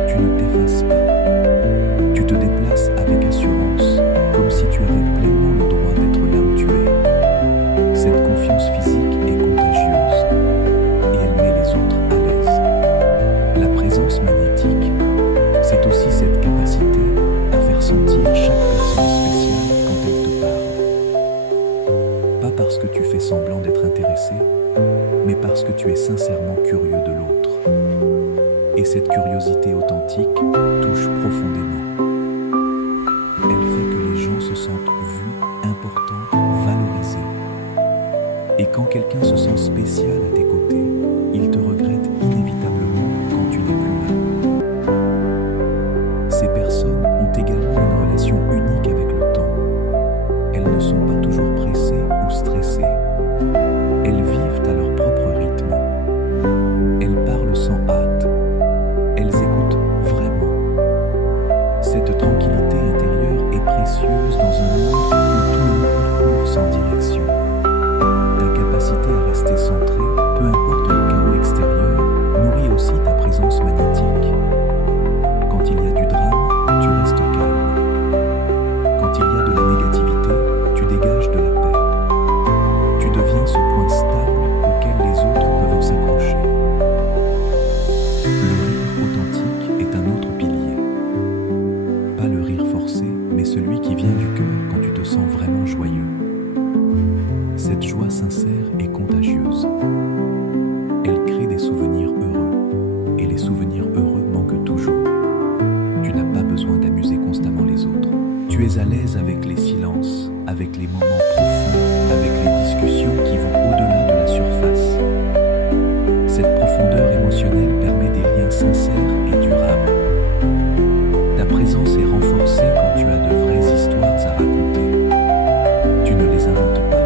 Tu ne t'effaces pas. Tu te déplaces avec assurance, comme si tu avais pleinement le droit d'être là où tu es. Cette confiance physique est contagieuse et elle met les autres à l'aise. La présence magnétique, c'est aussi cette capacité à faire sentir chaque personne spéciale quand elle te parle. Pas parce que tu fais semblant d'être intéressé, mais parce que tu es sincèrement curieux de l'autre. Et cette curiosité authentique touche profondément. Elle fait que les gens se sentent vus, importants, valorisés. Et quand quelqu'un se sent spécial à tes côtés, il te regrette inévitablement quand tu n'es plus là. Ces personnes ont également une relation unique avec le temps. Elles ne sont pas toujours pressées ou stressées. Elles vivent à leur propre rythme. Elles parlent sans hâte. Elles écoutent vraiment. Cette tranquillité intérieure est précieuse dans un monde où tout le monde court sans direction. Ta capacité à rester centré, peu importe le chaos extérieur, nourrit aussi ta présence magnétique. Quand il y a du drame, tu restes calme. Quand il y a de la négativité, tu dégages de la paix. Tu deviens ce point stable auquel les autres peuvent s'accrocher. Le rire authentique est un autre pilier. Pas le rire forcé, mais celui qui vient du cœur quand tu te sens vraiment joyeux. Cette joie sincère est contagieuse. Elle crée des souvenirs heureux, et les souvenirs heureux manquent toujours. Tu n'as pas besoin d'amuser constamment les autres. Tu es à l'aise avec les silences, avec les moments profonds, avec les discussions qui vont au-delà de la surface. Cette profondeur émotionnelle permet des liens sincères et durables. Ta présence est renforcée quand tu as de vraies histoires à raconter. Tu ne les inventes pas.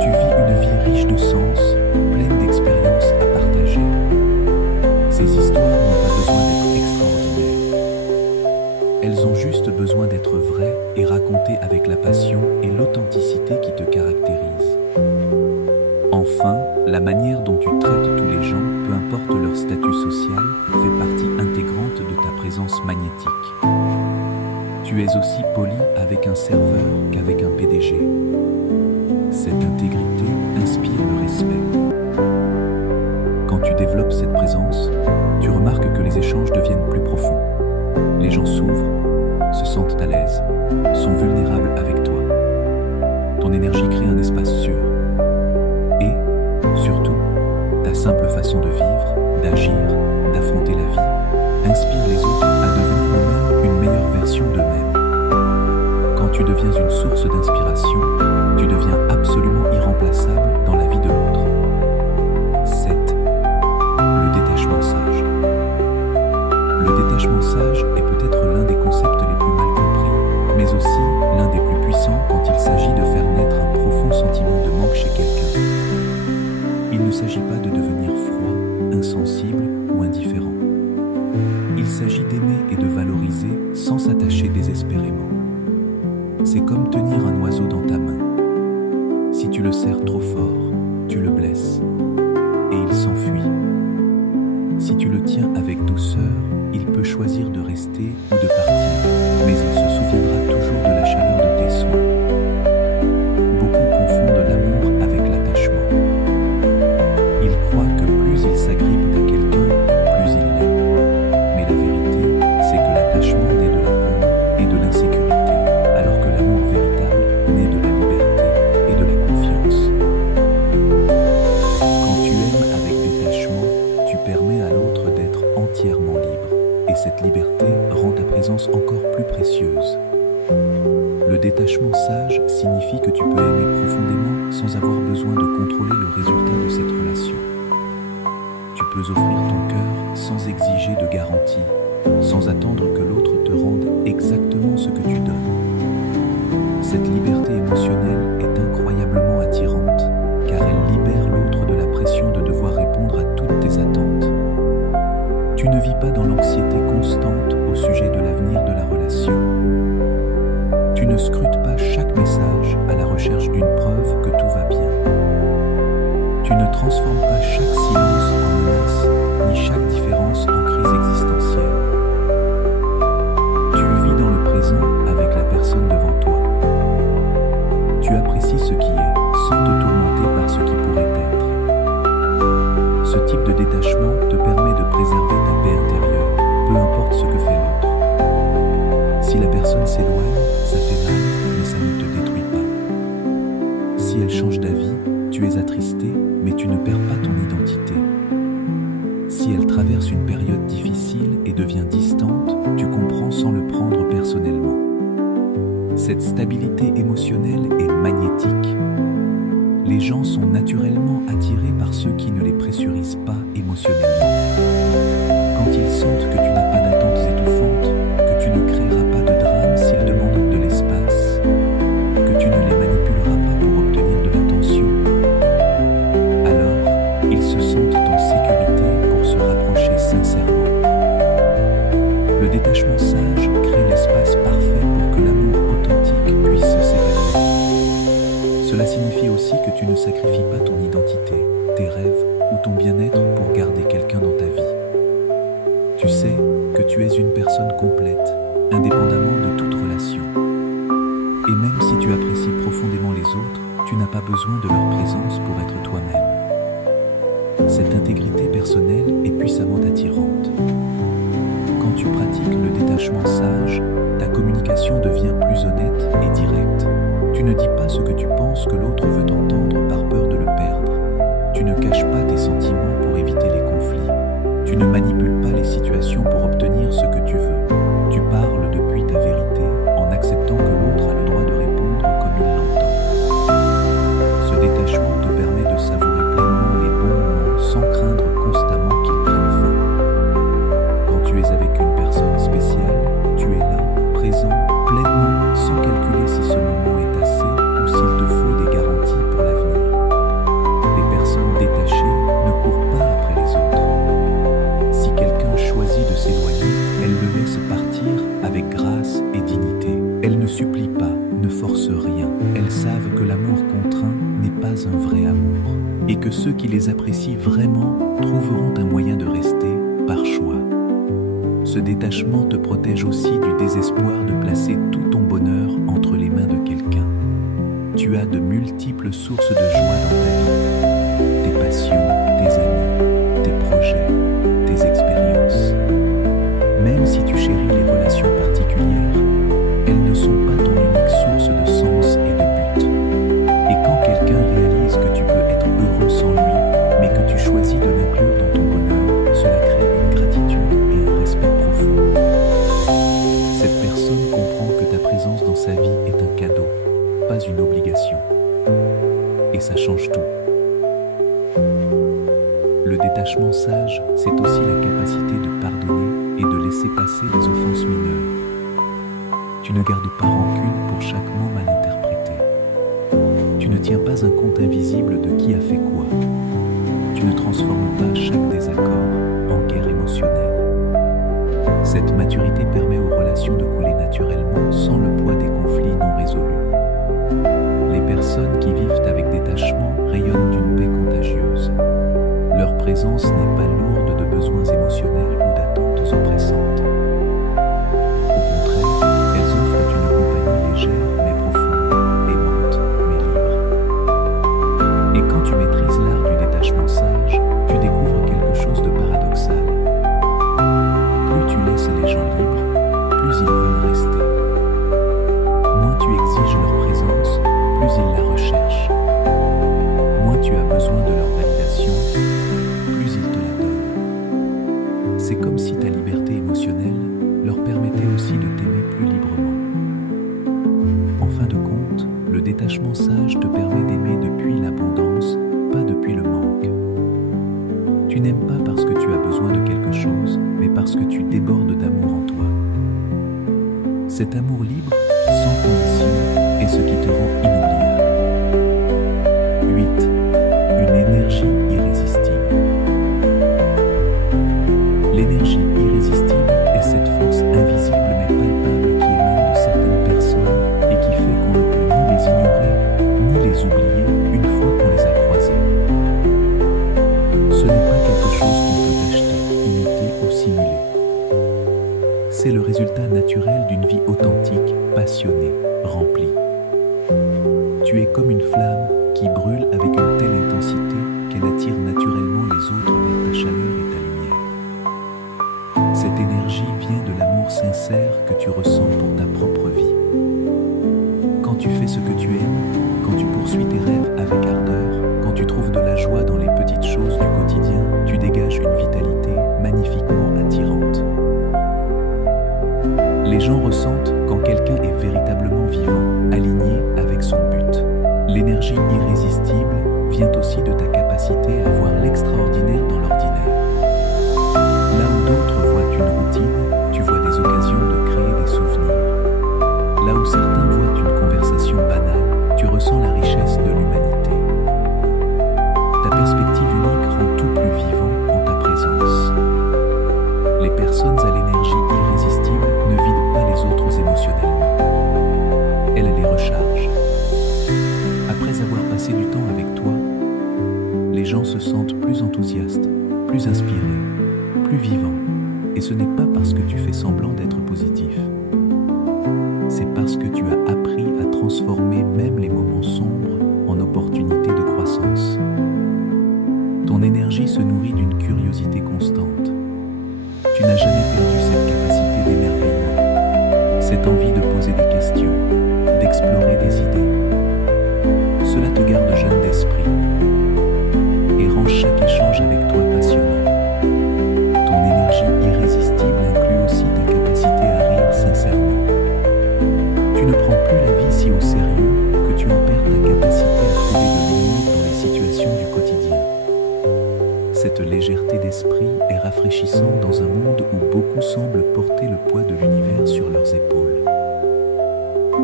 Tu vis une vie riche de sens, pleine d'expériences à partager. Ces histoires n'ont pas besoin d'être extraordinaires. Elles ont juste besoin d'être vraies et racontées avec la passion et l'authenticité qui te caractérisent. Enfin, la manière dont tu traites tous les gens, peu importe leur statut social, fait partie intégrante de ta présence magnétique. Tu es aussi poli avec un serveur qu'avec un PDG. Cette intégrité inspire le respect. Quand tu développes cette présence, tu remarques que les échanges deviennent plus profonds. Les gens s'ouvrent, se sentent à l'aise, sont vulnérables avec toi. Ton énergie crée un espace sûr. Et, surtout, ta simple façon de vivre, d'agir, d'affronter la vie, inspire les autres à devenir eux-mêmes une meilleure version d'eux-mêmes. Quand tu deviens une source d'inspiration, tu deviens absolument irremplaçable dans la vie de l'autre. 7. Le détachement sage. Le détachement sage est peut-être l'un des concepts les plus mal compris, mais aussi l'un des plus puissants quand il s'agit de faire naître un profond sentiment de manque chez quelqu'un. Il ne s'agit pas de devenir froid, insensible ou indifférent. Il s'agit d'aimer et de valoriser sans s'attacher désespérément. C'est comme tenir un oiseau dans ta main. Si tu le serres trop fort, tu le blesses et il s'enfuit. Si tu le tiens avec douceur, il peut choisir de rester ou de partir, mais il se souviendra toujours de la chaleur de tes soins. Beaucoup confondent l'amour avec l'attachement. Ils croient que plus ils s'agrippent à quelqu'un, plus ils l'aiment. Mais la vérité, c'est que l'attachement naît de la peur et de l'insécurité, alors que l'amour véritable naît de la liberté et de la confiance. Quand tu aimes avec détachement, tu permets à l'autre d'être entièrement libre, et cette liberté rend ta présence encore plus précieuse. Le détachement sage signifie que tu peux aimer profondément sans avoir besoin de contrôler le résultat de cette relation. Tu peux offrir ton cœur sans exiger de garantie, sans attendre que l'autre te rende exactement ce que tu donnes. Cette liberté émotionnelle est incroyablement attirante, car elle libère l'autre de la pression de devoir répondre à toutes tes attentes. Tu ne vis pas dans l'anxiété constante au sujet de l'avenir de la relation. Tu ne scrutes pas chaque message à la recherche d'une preuve transforme pas chaque silence en menace, ni chaque différence en crise existentielle. Tu vis dans le présent avec la personne devant toi. Tu apprécies ce qui est, sans te tourmenter par ce qui pourrait être. Ce type de détachement te permet de préserver ta paix intérieure, peu importe ce que fait l'autre. Si la personne s'éloigne, ça fait mal, mais ça ne te détruit pas. Si elle change d'avis, tu es attristé, mais tu ne perds pas ton identité. Si elle traverse une période difficile et devient distante, tu comprends sans le prendre personnellement. Cette stabilité émotionnelle est magnétique. Les gens sont naturellement attirés par ceux qui ne les pressurisent pas émotionnellement. Quand ils sentent que tu n'as pas d'attentes étouffantes, que tu ne créeras pas de drame s'ils demandent de l'espace, que tu ne les manipuleras pas pour obtenir de l'attention, alors ils se sentent en sécurité pour se rapprocher sincèrement. Le détachement sage crée l'espace parfait pour que l'amour authentique puisse s'épanouir. Cela signifie aussi que tu ne sacrifies pas ton identité, tes rêves ou ton bien-être pour garder quelqu'un dans ta vie. Tu sais que tu es une personne complète, indépendamment de toute relation. Et même si tu apprécies profondément les autres, tu n'as pas besoin de leur présence pour être toi-même. Cette intégrité personnelle est puissamment attirante. Quand tu pratiques le détachement sage, ta communication devient plus honnête et directe. Tu ne dis pas ce que tu penses que l'autre veut entendre par peur de le perdre. Tu ne caches pas tes sentiments pour éviter les conflits. Tu ne manipules pas les situations pour obtenir ce que tu veux. Tu parles depuis ta vérité en acceptant que l'autre a le droit de répondre comme il l'entend. Ce détachement te permet de savourer pleinement les bons moments sans craindre constamment qu'ils prennent fin. Quand tu es avec une personne spéciale, tu es là, présent, pleinement, sans calculer si ce moment est assez ou s'il te faut des garanties pour l'avenir. Les personnes détachées ne courent pas après les autres. Si quelqu'un choisit de s'éloigner, elle le laisse partir avec grâce et dignité. Elles ne supplient pas, ne forcent rien. Elles savent que l'amour contraint n'est pas un vrai amour et que ceux qui les apprécient vraiment trouveront un moyen de rester par choix. Ce détachement te protège aussi du désespoir de placer tout ton bonheur entre les mains de quelqu'un. Tu as de multiples sources de joie dans ta vie. Tes passions, tes amis, tes projets, tes expériences. Même si tu chéris les relations particulières, elles ne sont pas ton unique source de sens et de but. Et quand quelqu'un réalise que tu peux être heureux sans lui, mais que tu choisis de l'inclure dans ton bonheur, cela crée une gratitude et un respect profond. Cette personne comprend que ta présence dans sa vie est un cadeau, pas une obligation. Et ça change tout. Le détachement sage, c'est aussi la capacité de pardonner et de laisser passer les offenses mineures. Tu ne gardes pas rancune pour chaque mot mal interprété. Tu ne tiens pas un compte invisible de qui a fait quoi. Tu ne transformes pas chaque désaccord en guerre émotionnelle. Cette maturité permet aux relations de couler naturellement sans le poids des conflits non résolus. Les personnes qui vivent avec détachement rayonnent d'une paix contagieuse. Leur présence n'est pas lourde de besoins émotionnels ou d'attentes oppressantes. Au contraire, elles offrent une compagnie légère mais profonde, aimante mais libre. Et quand tu maîtrises l'art du détachement sage, tu découvres quelque chose de paradoxal. Plus tu laisses les gens libres, plus ils veulent rester. Moins tu exiges leur présence, plus ils la recherchent. Moins tu as besoin de leur validation, plus ils te la donnent. C'est comme si ta liberté émotionnelle leur permettait aussi de t'aimer plus librement. En fin de compte, le détachement sage te permet d'aimer depuis l'abondance, pas depuis le manque. Tu n'aimes pas parce que tu as besoin de quelque chose, mais parce que tu débordes d'amour en toi. Cet amour libre, sans condition, est ce qui te rend inoubliable. 8. Une énergie irrésistible. L'énergie irrésistible est cette force invisible mais palpable qui émane de certaines personnes et qui fait qu'on ne peut ni les ignorer, ni les oublier une fois qu'on les a croisées. C'est le résultat naturel d'une vie authentique, passionnée, remplie. Tu es comme une flamme qui brûle avec une telle intensité qu'elle attire naturellement les autres vers ta chaleur et ta lumière. Cette énergie vient de l'amour sincère que tu ressens pour ta propre vie. Quand tu fais ce que tu aimes, quand tu poursuis tes rêves avec ardeur, quand tu trouves de la joie dans les petites choses du quotidien, tu dégages une vitalité magnifiquement attirante. Les gens ressentent quand quelqu'un est véritablement vivant, aligné avec son but. L'énergie irrésistible vient aussi de ta capacité à voir l'extraordinaire dans l'ordinaire. Là où d'autres voient une routine, tu vois des occasions de créer des souvenirs. Là où certains voient une conversation banale, tu ressens la richesse de l'humanité. Ta perspective unique rend tout plus vivant en ta présence. Les personnes à l'énergie irrésistible ne vident pas les autres émotionnellement. Elles les rechargent. Après avoir passé du temps avec toi, les gens se sentent plus enthousiastes, plus inspirés, plus vivants. Et ce n'est pas parce que tu fais semblant d'être positif. C'est parce que tu as appris à transformer même les moments sombres en opportunités de croissance. Ton énergie se nourrit d'une curiosité constante. Tu n'as jamais perdu cette capacité d'émerveillement, cette envie de poser des questions, d'explorer des idées. Cela te garde jeune d'esprit et rend chaque échange avec toi passionnant. Ton énergie irrésistible inclut aussi ta capacité à rire sincèrement. Tu ne prends plus la vie si au sérieux que tu en perds ta capacité à trouver de l'humour dans les situations du quotidien. Cette légèreté d'esprit est rafraîchissante dans un monde où beaucoup semblent porter le poids de l'univers sur leurs épaules.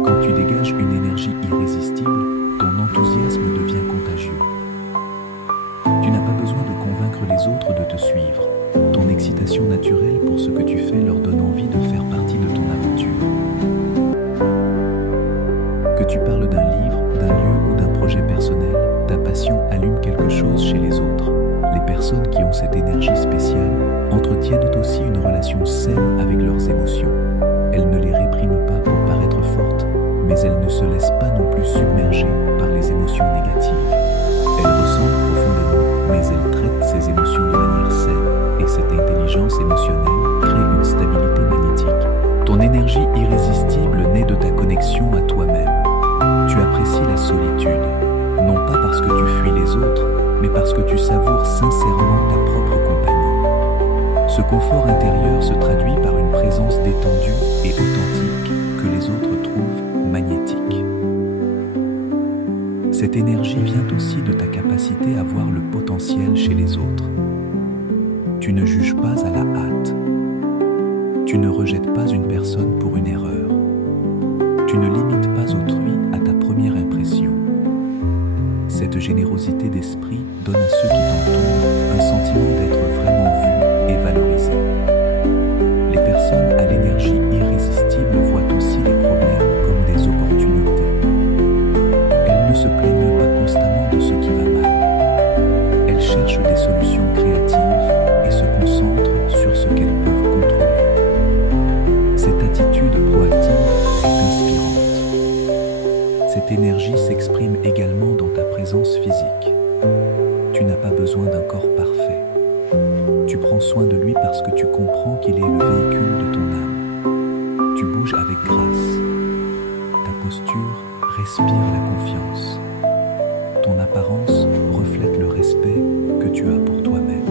Quand tu dégages une énergie irrésistible, ton enthousiasme devient contagieux. Tu n'as pas besoin de convaincre les autres de te suivre. Ton excitation naturelle pour ce que tu fais leur donne envie de faire partie de ton aventure. Que tu parles d'un livre, d'un lieu ou d'un projet personnel, ta passion allume quelque chose chez les autres. Les personnes qui ont cette énergie spéciale entretiennent aussi une relation saine avec leurs émotions. Elles ne les répriment pas pour paraître fortes, mais elles ne se laissent pas non plus submerger par les émotions négatives. Elles ressentent profondément, mais elles traitent ces émotions de manière saine, et cette intelligence émotionnelle crée une stabilité magnétique. Ton énergie irrésistible naît de ta connexion à toi-même. Tu apprécies la solitude, non pas parce que tu fuis les autres, mais parce que tu savoures sincèrement ta propre compagnie. Ce confort intérieur se traduit par une présence détendue et authentique que les autres trouvent magnétique. Cette énergie vient aussi de ta capacité à voir le potentiel chez les autres. Tu ne juges pas à la hâte. Tu ne rejettes pas une personne pour une erreur. Tu ne limites pas autrui à ta première impression. Cette générosité d'esprit donne à ceux qui t'entourent un sentiment d'être vraiment vu et valorisé. Les personnes à l'énergie irrésistible voient aussi les problèmes comme des opportunités. Elles ne se plaignent pas constamment de ce qui va mal. Elles cherchent des solutions créatives et se concentrent sur ce qu'elles peuvent contrôler. Cette attitude proactive est inspirante. Cette énergie s'exprime également dans ta présence physique. Tu n'as pas besoin d'un corps parfait. Tu prends soin de lui parce que tu comprends qu'il est le véhicule de ton âme. Tu bouges avec grâce. Ta posture respire la confiance. Ton apparence reflète le respect que tu as pour toi-même.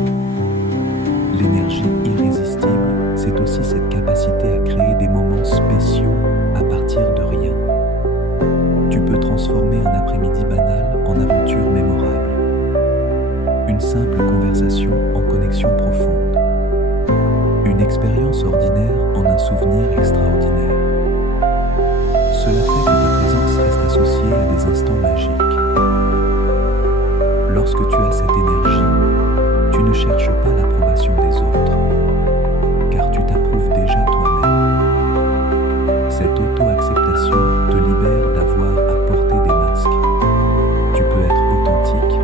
L'énergie irrésistible, c'est aussi cette capacité à créer des moments spéciaux à partir de rien. Tu peux transformer un après-midi banal en aventure mémorable. Une simple conversation en connexion profonde. Une expérience ordinaire en un souvenir extraordinaire. Cela fait que ta présence reste associée à des instants magiques. Lorsque tu as cette énergie, tu ne cherches pas l'approbation des autres, car tu t'approuves déjà toi-même. Cette auto-acceptation te libère d'avoir à porter des masques. Tu peux être authentique,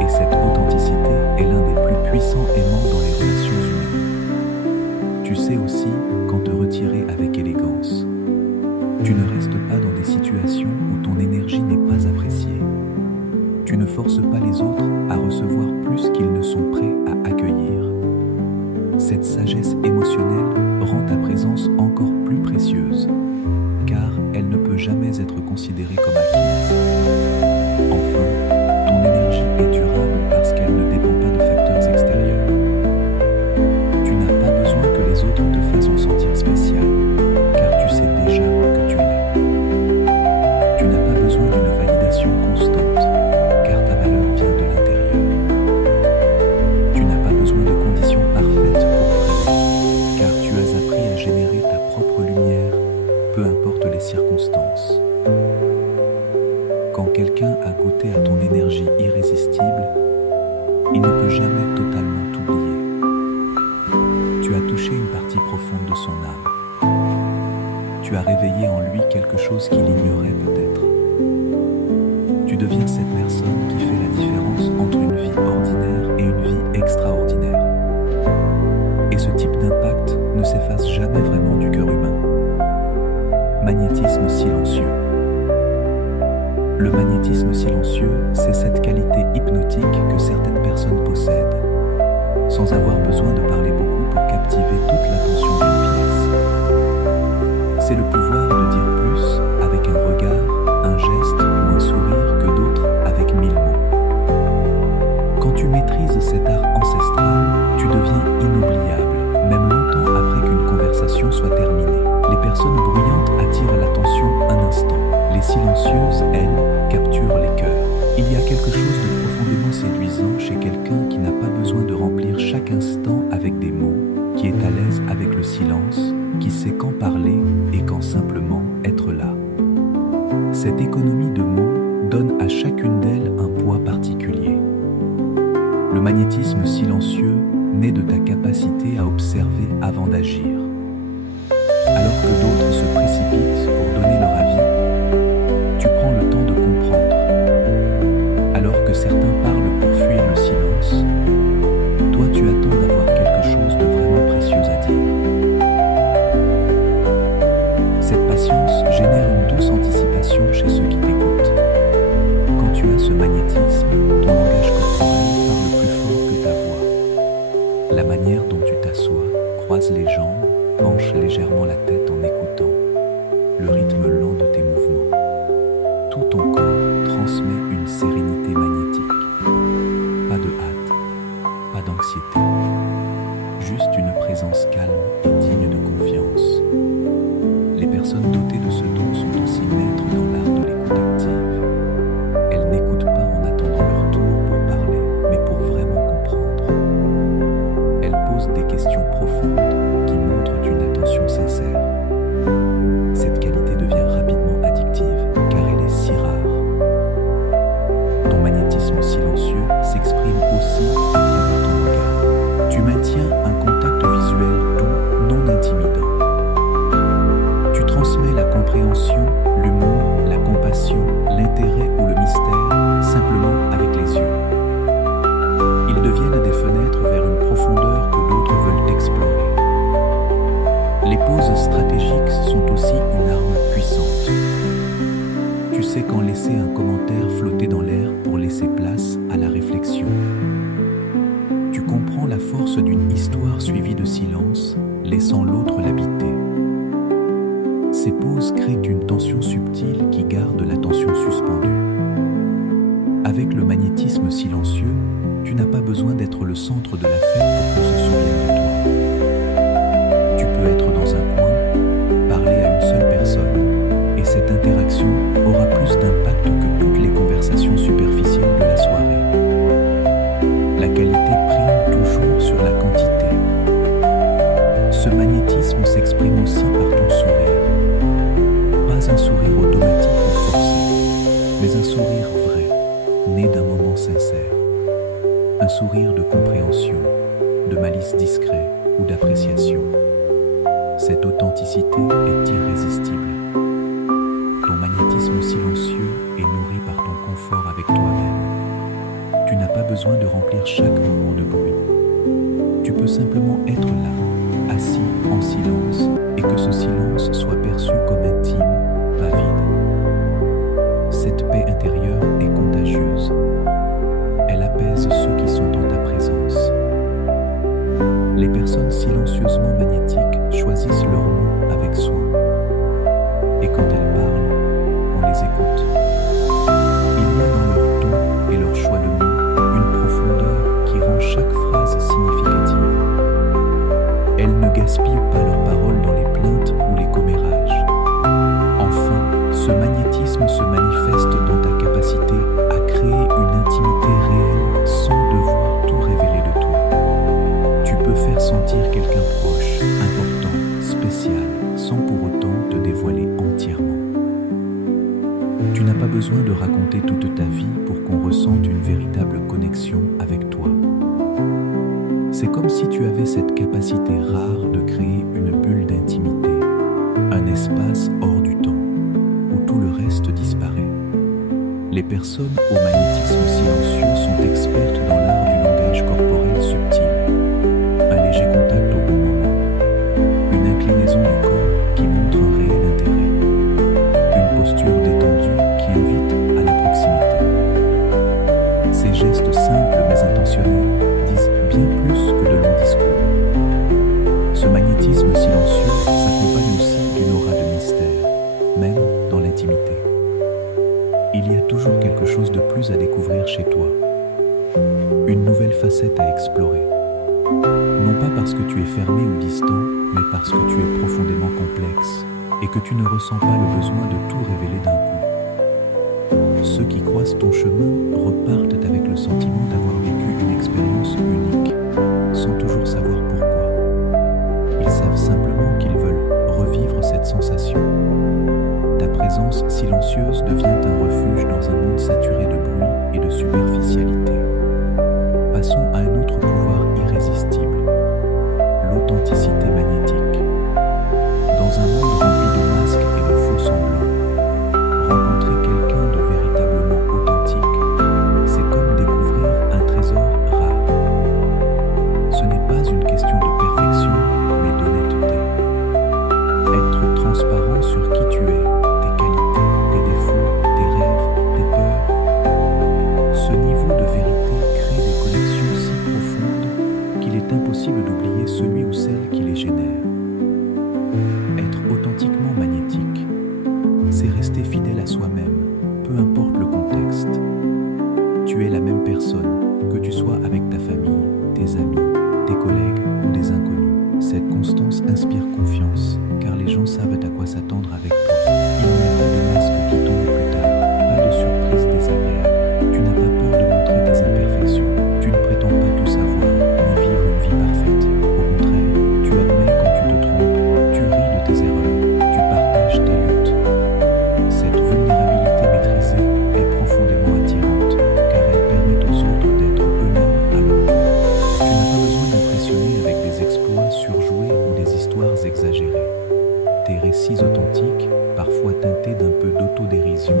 et cette authenticité est l'un des plus puissants aimants dans les relations humaines. Tu sais aussi quand te retirer retirer avec élégance. Tu ne restes pas dans des situations où ton énergie n'est pas appréciée. Tu ne forces pas les autres à recevoir plus qu'ils ne sont prêts à accueillir. Cette sagesse émotionnelle rend ta présence encore plus précieuse, car elle ne peut jamais être considérée comme acquise. Enfin, ton énergie est durable parce qu'elle ne dépend pas de facteurs extérieurs. Tu n'as pas besoin que les autres te fassent sentir spécial, car tu sais déjà que tu l'es. Tu n'as pas besoin d'une validation constante, car ta valeur vient de l'intérieur. Tu n'as pas besoin de conditions parfaites pour briller, car tu as appris à générer ta propre lumière, peu importe les circonstances. Quand quelqu'un a goûté à ton énergie irrésistible, il ne peut jamais totalement t'oublier. Tu as touché une partie profonde de son âme. Tu as réveillé en lui quelque chose qu'il ignorait peut-être. Tu deviens cette personne qui fait la différence entre une vie ordinaire et une vie extraordinaire. Et ce type d'impact ne s'efface jamais vraiment du cœur humain. Magnétisme silencieux. Le magnétisme silencieux, c'est cette qualité hypnotique que certaines personnes possèdent, sans avoir besoin de parler beaucoup pour captiver toute l'attention d'une pièce. C'est le pouvoir de dire plus avec un regard, un geste ou un sourire que d'autres avec 1000 mots. Quand tu maîtrises cet art ancestral, tu deviens inoubliable, même longtemps après qu'une conversation soit terminée. Les personnes bruyantes attirent l'attention un instant. Les silencieuses, elles, capturent les cœurs. Il y a quelque chose de profondément séduisant chez quelqu'un qui n'a pas besoin de remplir chaque instant avec des mots, qui est à l'aise avec le silence, qui sait quand parler et quand simplement être là. Cette économie de mots donne à chacune d'elles un poids particulier. Le magnétisme silencieux naît de ta capacité à observer avant d'agir. Alors que d'autres se précipitent pour donner leur avis, tu prends le temps de comprendre. Alors que certains parlent pour fuir le silence, toi tu attends d'avoir quelque chose de vraiment précieux à dire. Cette patience génère une douce anticipation chez ceux qui t'écoutent. Quand tu as ce magnétisme, ton langage corporel parle plus fort que ta voix. La manière dont tu t'assois, croises les jambes, penche légèrement la tête en écoutant, le rythme lent de tes mouvements. Tout ton corps transmet une sérénité magnétique. Pas de hâte, pas d'anxiété, juste une présence calme et digne de confiance. Les personnes dotées de ce don sont aussi maîtres dans l'art de l'écoute active. Elles n'écoutent pas en attendant leur tour pour parler, mais pour vraiment comprendre. Elles posent des questions profondes qui montrent une attention sincère. Cette qualité devient rapidement addictive car elle est si rare. Ton magnétisme silencieux s'exprime aussi à travers ton regard. Tu maintiens un contact visuel doux, non intimidant. Tu transmets la compréhension, l'humour, la compassion, l'intérêt ou le mystère simplement avec les yeux. Ils deviennent des fenêtres vers une profondeur que d'autres veulent explorer. Les pauses stratégiques sont aussi une arme puissante. Tu sais quand laisser un commentaire flotter dans l'air pour laisser place à la réflexion. Tu comprends la force d'une histoire suivie de silence, laissant l'autre l'habiter. Ces pauses créent une tension subtile qui garde l'attention suspendue. Avec le magnétisme silencieux, tu n'as pas besoin d'être le centre de la fête pour qu'on se souvienne de toi. Tu peux être dans un coin, parler à une seule personne, et cette interaction aura plus d'impact que toutes les conversations superficielles de la soirée. La qualité prime toujours sur la quantité. Ce magnétisme s'exprime aussi par ton sourire. Pas un sourire automatique ou forcé, mais un sourire vrai, né d'un moment sincère. Un sourire de compréhension, de malice discret ou d'appréciation. Cette authenticité est irrésistible. Ton magnétisme silencieux est nourri par ton confort avec toi-même. Tu n'as pas besoin de remplir chaque moment de bruit. Tu peux simplement être là, assis en silence, et que ce silence soit perçu comme intime, pas vide. Cette paix intérieure est contagieuse. Elle apaise ceux qui sont en ta présence. Les personnes silencieusement magnétiques choisissent leurs mots avec soin. Et quand elles parlent, on les écoute. Il y a dans leur ton et leur choix de mots une profondeur qui rend chaque phrase significative. Elles ne gaspillent pas leurs paroles dans les plaintes ou les commérages. Enfin, ce magnétisme se manifeste dans ta capacité à créer une intimité réelle sans devoir tout révéler de toi. Tu peux faire sentir quelqu'un proche, important, spécial, sans pour autant te dévoiler entièrement. Tu n'as pas besoin de raconter toute ta vie pour qu'on ressente une véritable connexion avec toi. C'est comme si tu avais cette capacité rare de créer une bulle d'intimité, un espace hors du temps, où tout le reste disparaît. Les personnes au magnétisme silencieux sont expertes dans l'art du langage corporel subtil. Un léger contact au bon moment, une inclinaison du corps qui montre un réel intérêt, une posture détendue qui invite à la proximité. Ces gestes simples mais intentionnels disent bien plus que de longs discours. Ce magnétisme silencieux s'accompagne aussi d'une aura de mystère, même dans l'intimité. Il y a toujours quelque chose de plus à découvrir chez toi, une nouvelle facette à explorer. Non pas parce que tu es fermé ou distant, mais parce que tu es profondément complexe et que tu ne ressens pas le besoin de tout révéler d'un coup. Ceux qui croisent ton chemin repartent avec le sentiment d'avoir vécu une expérience unique, sans toujours savoir pourquoi. Ils savent simplement qu'ils veulent revivre cette sensation. Ta présence silencieuse devient un refuge dans un monde saturé de bruit et de superficialité. Passons à un autre pouvoir irrésistible, l'authenticité magnétique. Dans un monde rempli de masques et de faux semblants, rencontrer quelqu'un de véritablement authentique, c'est comme découvrir un trésor rare. Ce n'est pas une question de perfection, mais d'honnêteté. Être transparent sur qui tu es, tes qualités, tes défauts, tes rêves, tes peurs. Ce niveau de vérité crée des connexions si profondes qu'il est impossible d'oublier celui ou celle qui les génère. Être authentiquement magnétique, c'est rester fidèle à soi-même, peu importe le contexte. Tu es la même personne, que tu sois avec ta famille, tes amis, tes collègues ou des inconnus. Cette constance inspire confiance, car les gens savent à quoi s'attendre avec toi. Il n'y a pas de masque qui tombe plus tard, pas de surprise désagréable. Tu n'as pas peur de montrer tes imperfections. Tu ne prétends pas tout savoir, ni vivre une vie parfaite. Au contraire, tu admets quand tu te trompes, tu ris de tes erreurs, tu partages tes luttes. Cette vulnérabilité maîtrisée est profondément attirante, car elle permet aux autres d'être eux-mêmes à leur tour. Tu n'as pas besoin d'impressionner avec des exploits surjoués ou des histoires exagérées. Tes récits authentiques, parfois teintés d'un peu d'autodérision,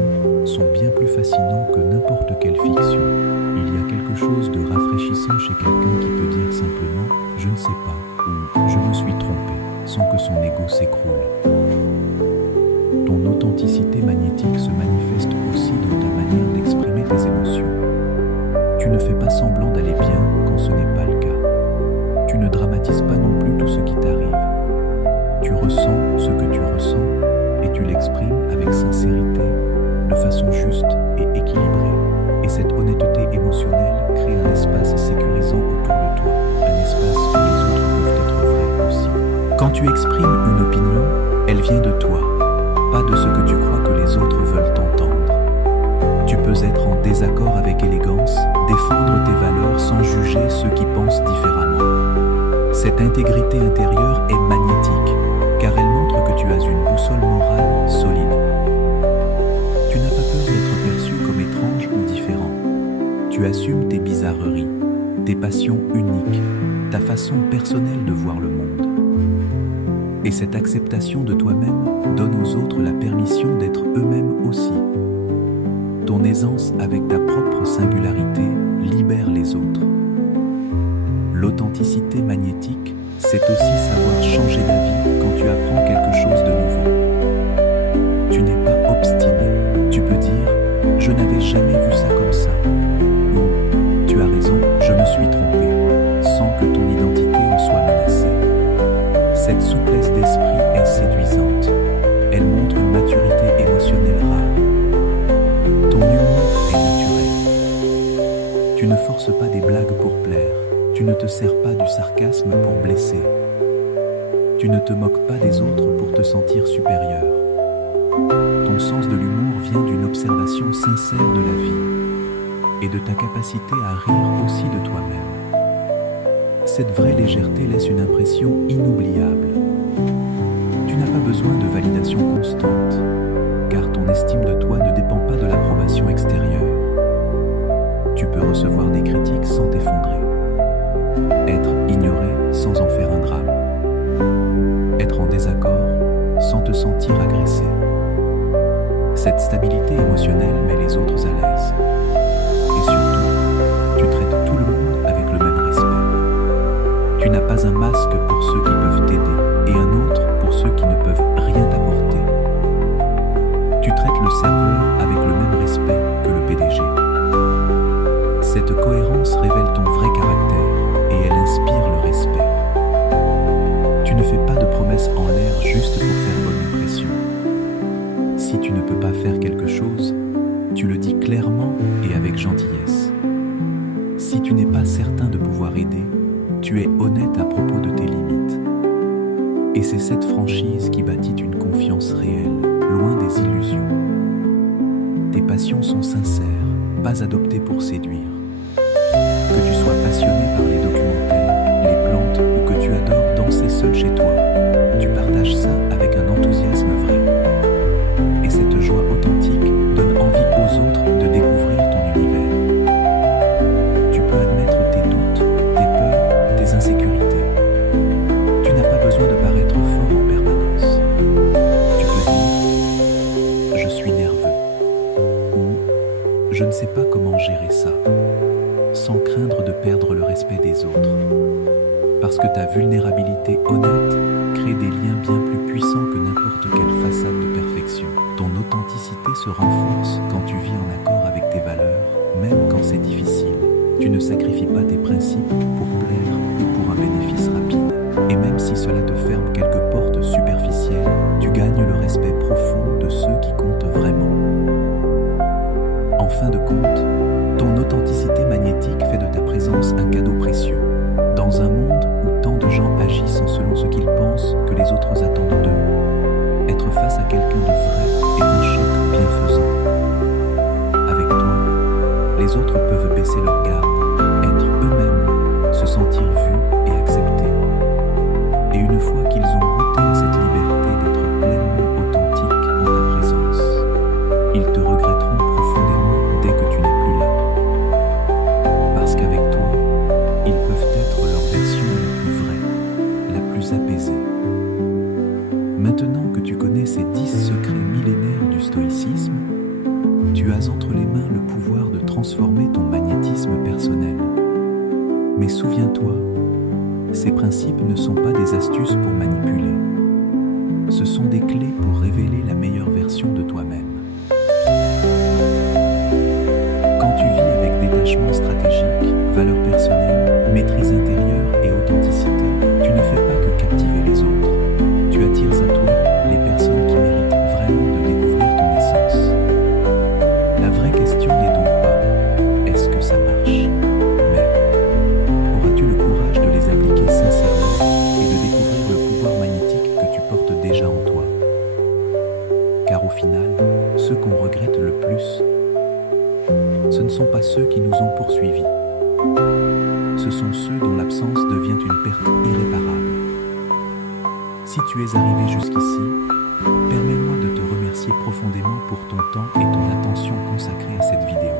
sont bien plus fascinants que n'importe quelle fiction. Il y a quelque chose de rafraîchissant chez quelqu'un qui peut dire simplement « je ne sais pas » ou « je me suis trompé » sans que son ego s'écroule. Ton authenticité magnétique se manifeste aussi dans ta manière d'exprimer tes émotions. Tu ne fais pas semblant d'aller bien quand ce n'est pas le cas. Tu ne dramatises pas non plus tout ce qui t'arrive. Tu ressens ce que tu ressens et tu l'exprimes avec sincérité, de façon juste et équilibrée. Et cette honnêteté émotionnelle crée un espace sécurisant autour de toi, un espace où les autres peuvent être vrais aussi. Quand tu exprimes une opinion, elle vient de toi, pas de ce que tu crois que les autres veulent entendre. Tu peux être en désaccord avec élégance, défendre tes valeurs sans juger ceux qui pensent différemment. Cette intégrité intérieure est magnétique, car elle montre que tu as une boussole morale solide. Tu n'as pas peur d'être perçu comme étrange ou différent. Tu assumes tes bizarreries, tes passions uniques, ta façon personnelle de voir le monde. Et cette acceptation de toi-même donne aux autres la permission d'être eux-mêmes aussi. Ton aisance avec ta propre singularité libère les autres. L'authenticité magnétique C'est aussi savoir changer d'avis quand tu apprends quelque chose de nouveau. Tu n'es pas obstiné. Tu peux dire « Je n'avais jamais vu ça comme ça » ou « Tu as raison, je me suis trompé » sans que ton identité en soit menacée. Cette souplesse d'esprit est séduisante. Elle montre une maturité émotionnelle rare. Ton humour est naturel. Tu ne forces pas des blagues pour plaire. Tu ne te sers pas du sarcasme pour blesser. Tu ne te moques pas des autres pour te sentir supérieur. Ton sens de l'humour vient d'une observation sincère de la vie et de ta capacité à rire aussi de toi-même. Cette vraie légèreté laisse une impression inoubliable. Tu n'as pas besoin de validation constante, car ton estime de toi ne dépend pas de l'approbation extérieure. Tu peux recevoir des critiques sans t'effondrer, être ignoré sans en faire un drame, être en désaccord sans te sentir agressé. Cette stabilité émotionnelle met les autres à l'aise. Et surtout, tu traites tout le monde avec le même respect. Tu n'as pas un masque pour ceux qui peuvent t'aider et un autre pour ceux qui ne peuvent rien t'apporter. Tu traites le serveur avec le même respect que le PDG. Cette cohérence révèle ton vrai caractère et elle inspire le respect. Tu ne fais pas de promesses en l'air juste pour faire bonne impression. Si tu ne peux pas faire quelque chose, tu le dis clairement et avec gentillesse. Si tu n'es pas certain de pouvoir aider, tu es honnête à propos de tes limites. Et c'est cette franchise qui bâtit une confiance réelle, loin des illusions. Tes passions sont sincères, pas adoptées pour séduire. Que tu sois passionné par les documentaires, les plantes ou que tu adores danser seul chez toi, tu partages ça avec un enthousiasme vrai. Et cette joie authentique donne envie aux autres de découvrir ton univers. Tu peux admettre tes doutes, tes peurs, tes insécurités. Tu n'as pas besoin de paraître fort en permanence. Tu peux dire « Je suis nerveux » ou « Je ne sais pas comment gérer ça » sans craindre de perdre le respect des autres. Parce que ta vulnérabilité honnête crée des liens bien plus puissants que n'importe quelle façade de perfection. Ton authenticité se renforce quand tu vis en accord avec tes valeurs, même quand c'est difficile. Tu ne sacrifies pas tes principes pour plaire ou pour un bénéfice rapide. Et même si cela te ferme quelques portes superficielles, tu gagnes le respect profond de ceux qui comptent vraiment. En fin de compte, ton authenticité magnétique fait de ta présence un cadeau précieux. Dans un monde où tant de gens agissent selon ce qu'ils pensent que les autres attendent d'eux, être face à quelqu'un de vrai est un choc bienfaisant. Avec toi, les autres peuvent baisser leur garde, être eux-mêmes, se sentir vus et acceptés. Et une fois qu'ils ont goûté à cette liberté d'être pleinement authentique en ta présence, ils te regretteront profondément dès que tu n'es plus là. Parce qu'avec toi, ils peuvent être leur version la plus vraie, la plus apaisée. Maintenant que tu connais ces 10 secrets millénaires du stoïcisme, tu as entre les mains le pouvoir de transformer ton magnétisme personnel. Mais souviens-toi, ces principes ne sont pas des astuces pour manipuler. Ce sont des clés pour révéler la meilleure version de toi-même. Quand tu vis avec détachement stratégique, valeur personnelle, maîtrise intérieure et authenticité, tu ne fais pas que captiver les autres. Tu attires à toi les personnes qui méritent vraiment de découvrir ton essence. La vraie question n'est donc pas « est-ce que ça marche ?» mais « auras-tu le courage de les appliquer sincèrement et de découvrir le pouvoir magnétique que tu portes déjà en toi ?» Car au final, ceux qu'on regrette le plus, ce ne sont pas ceux qui nous ont poursuivis. Ce sont ceux dont l'absence devient une perte irréparable. Si tu es arrivé jusqu'ici, permets-moi de te remercier profondément pour ton temps et ton attention consacrée à cette vidéo.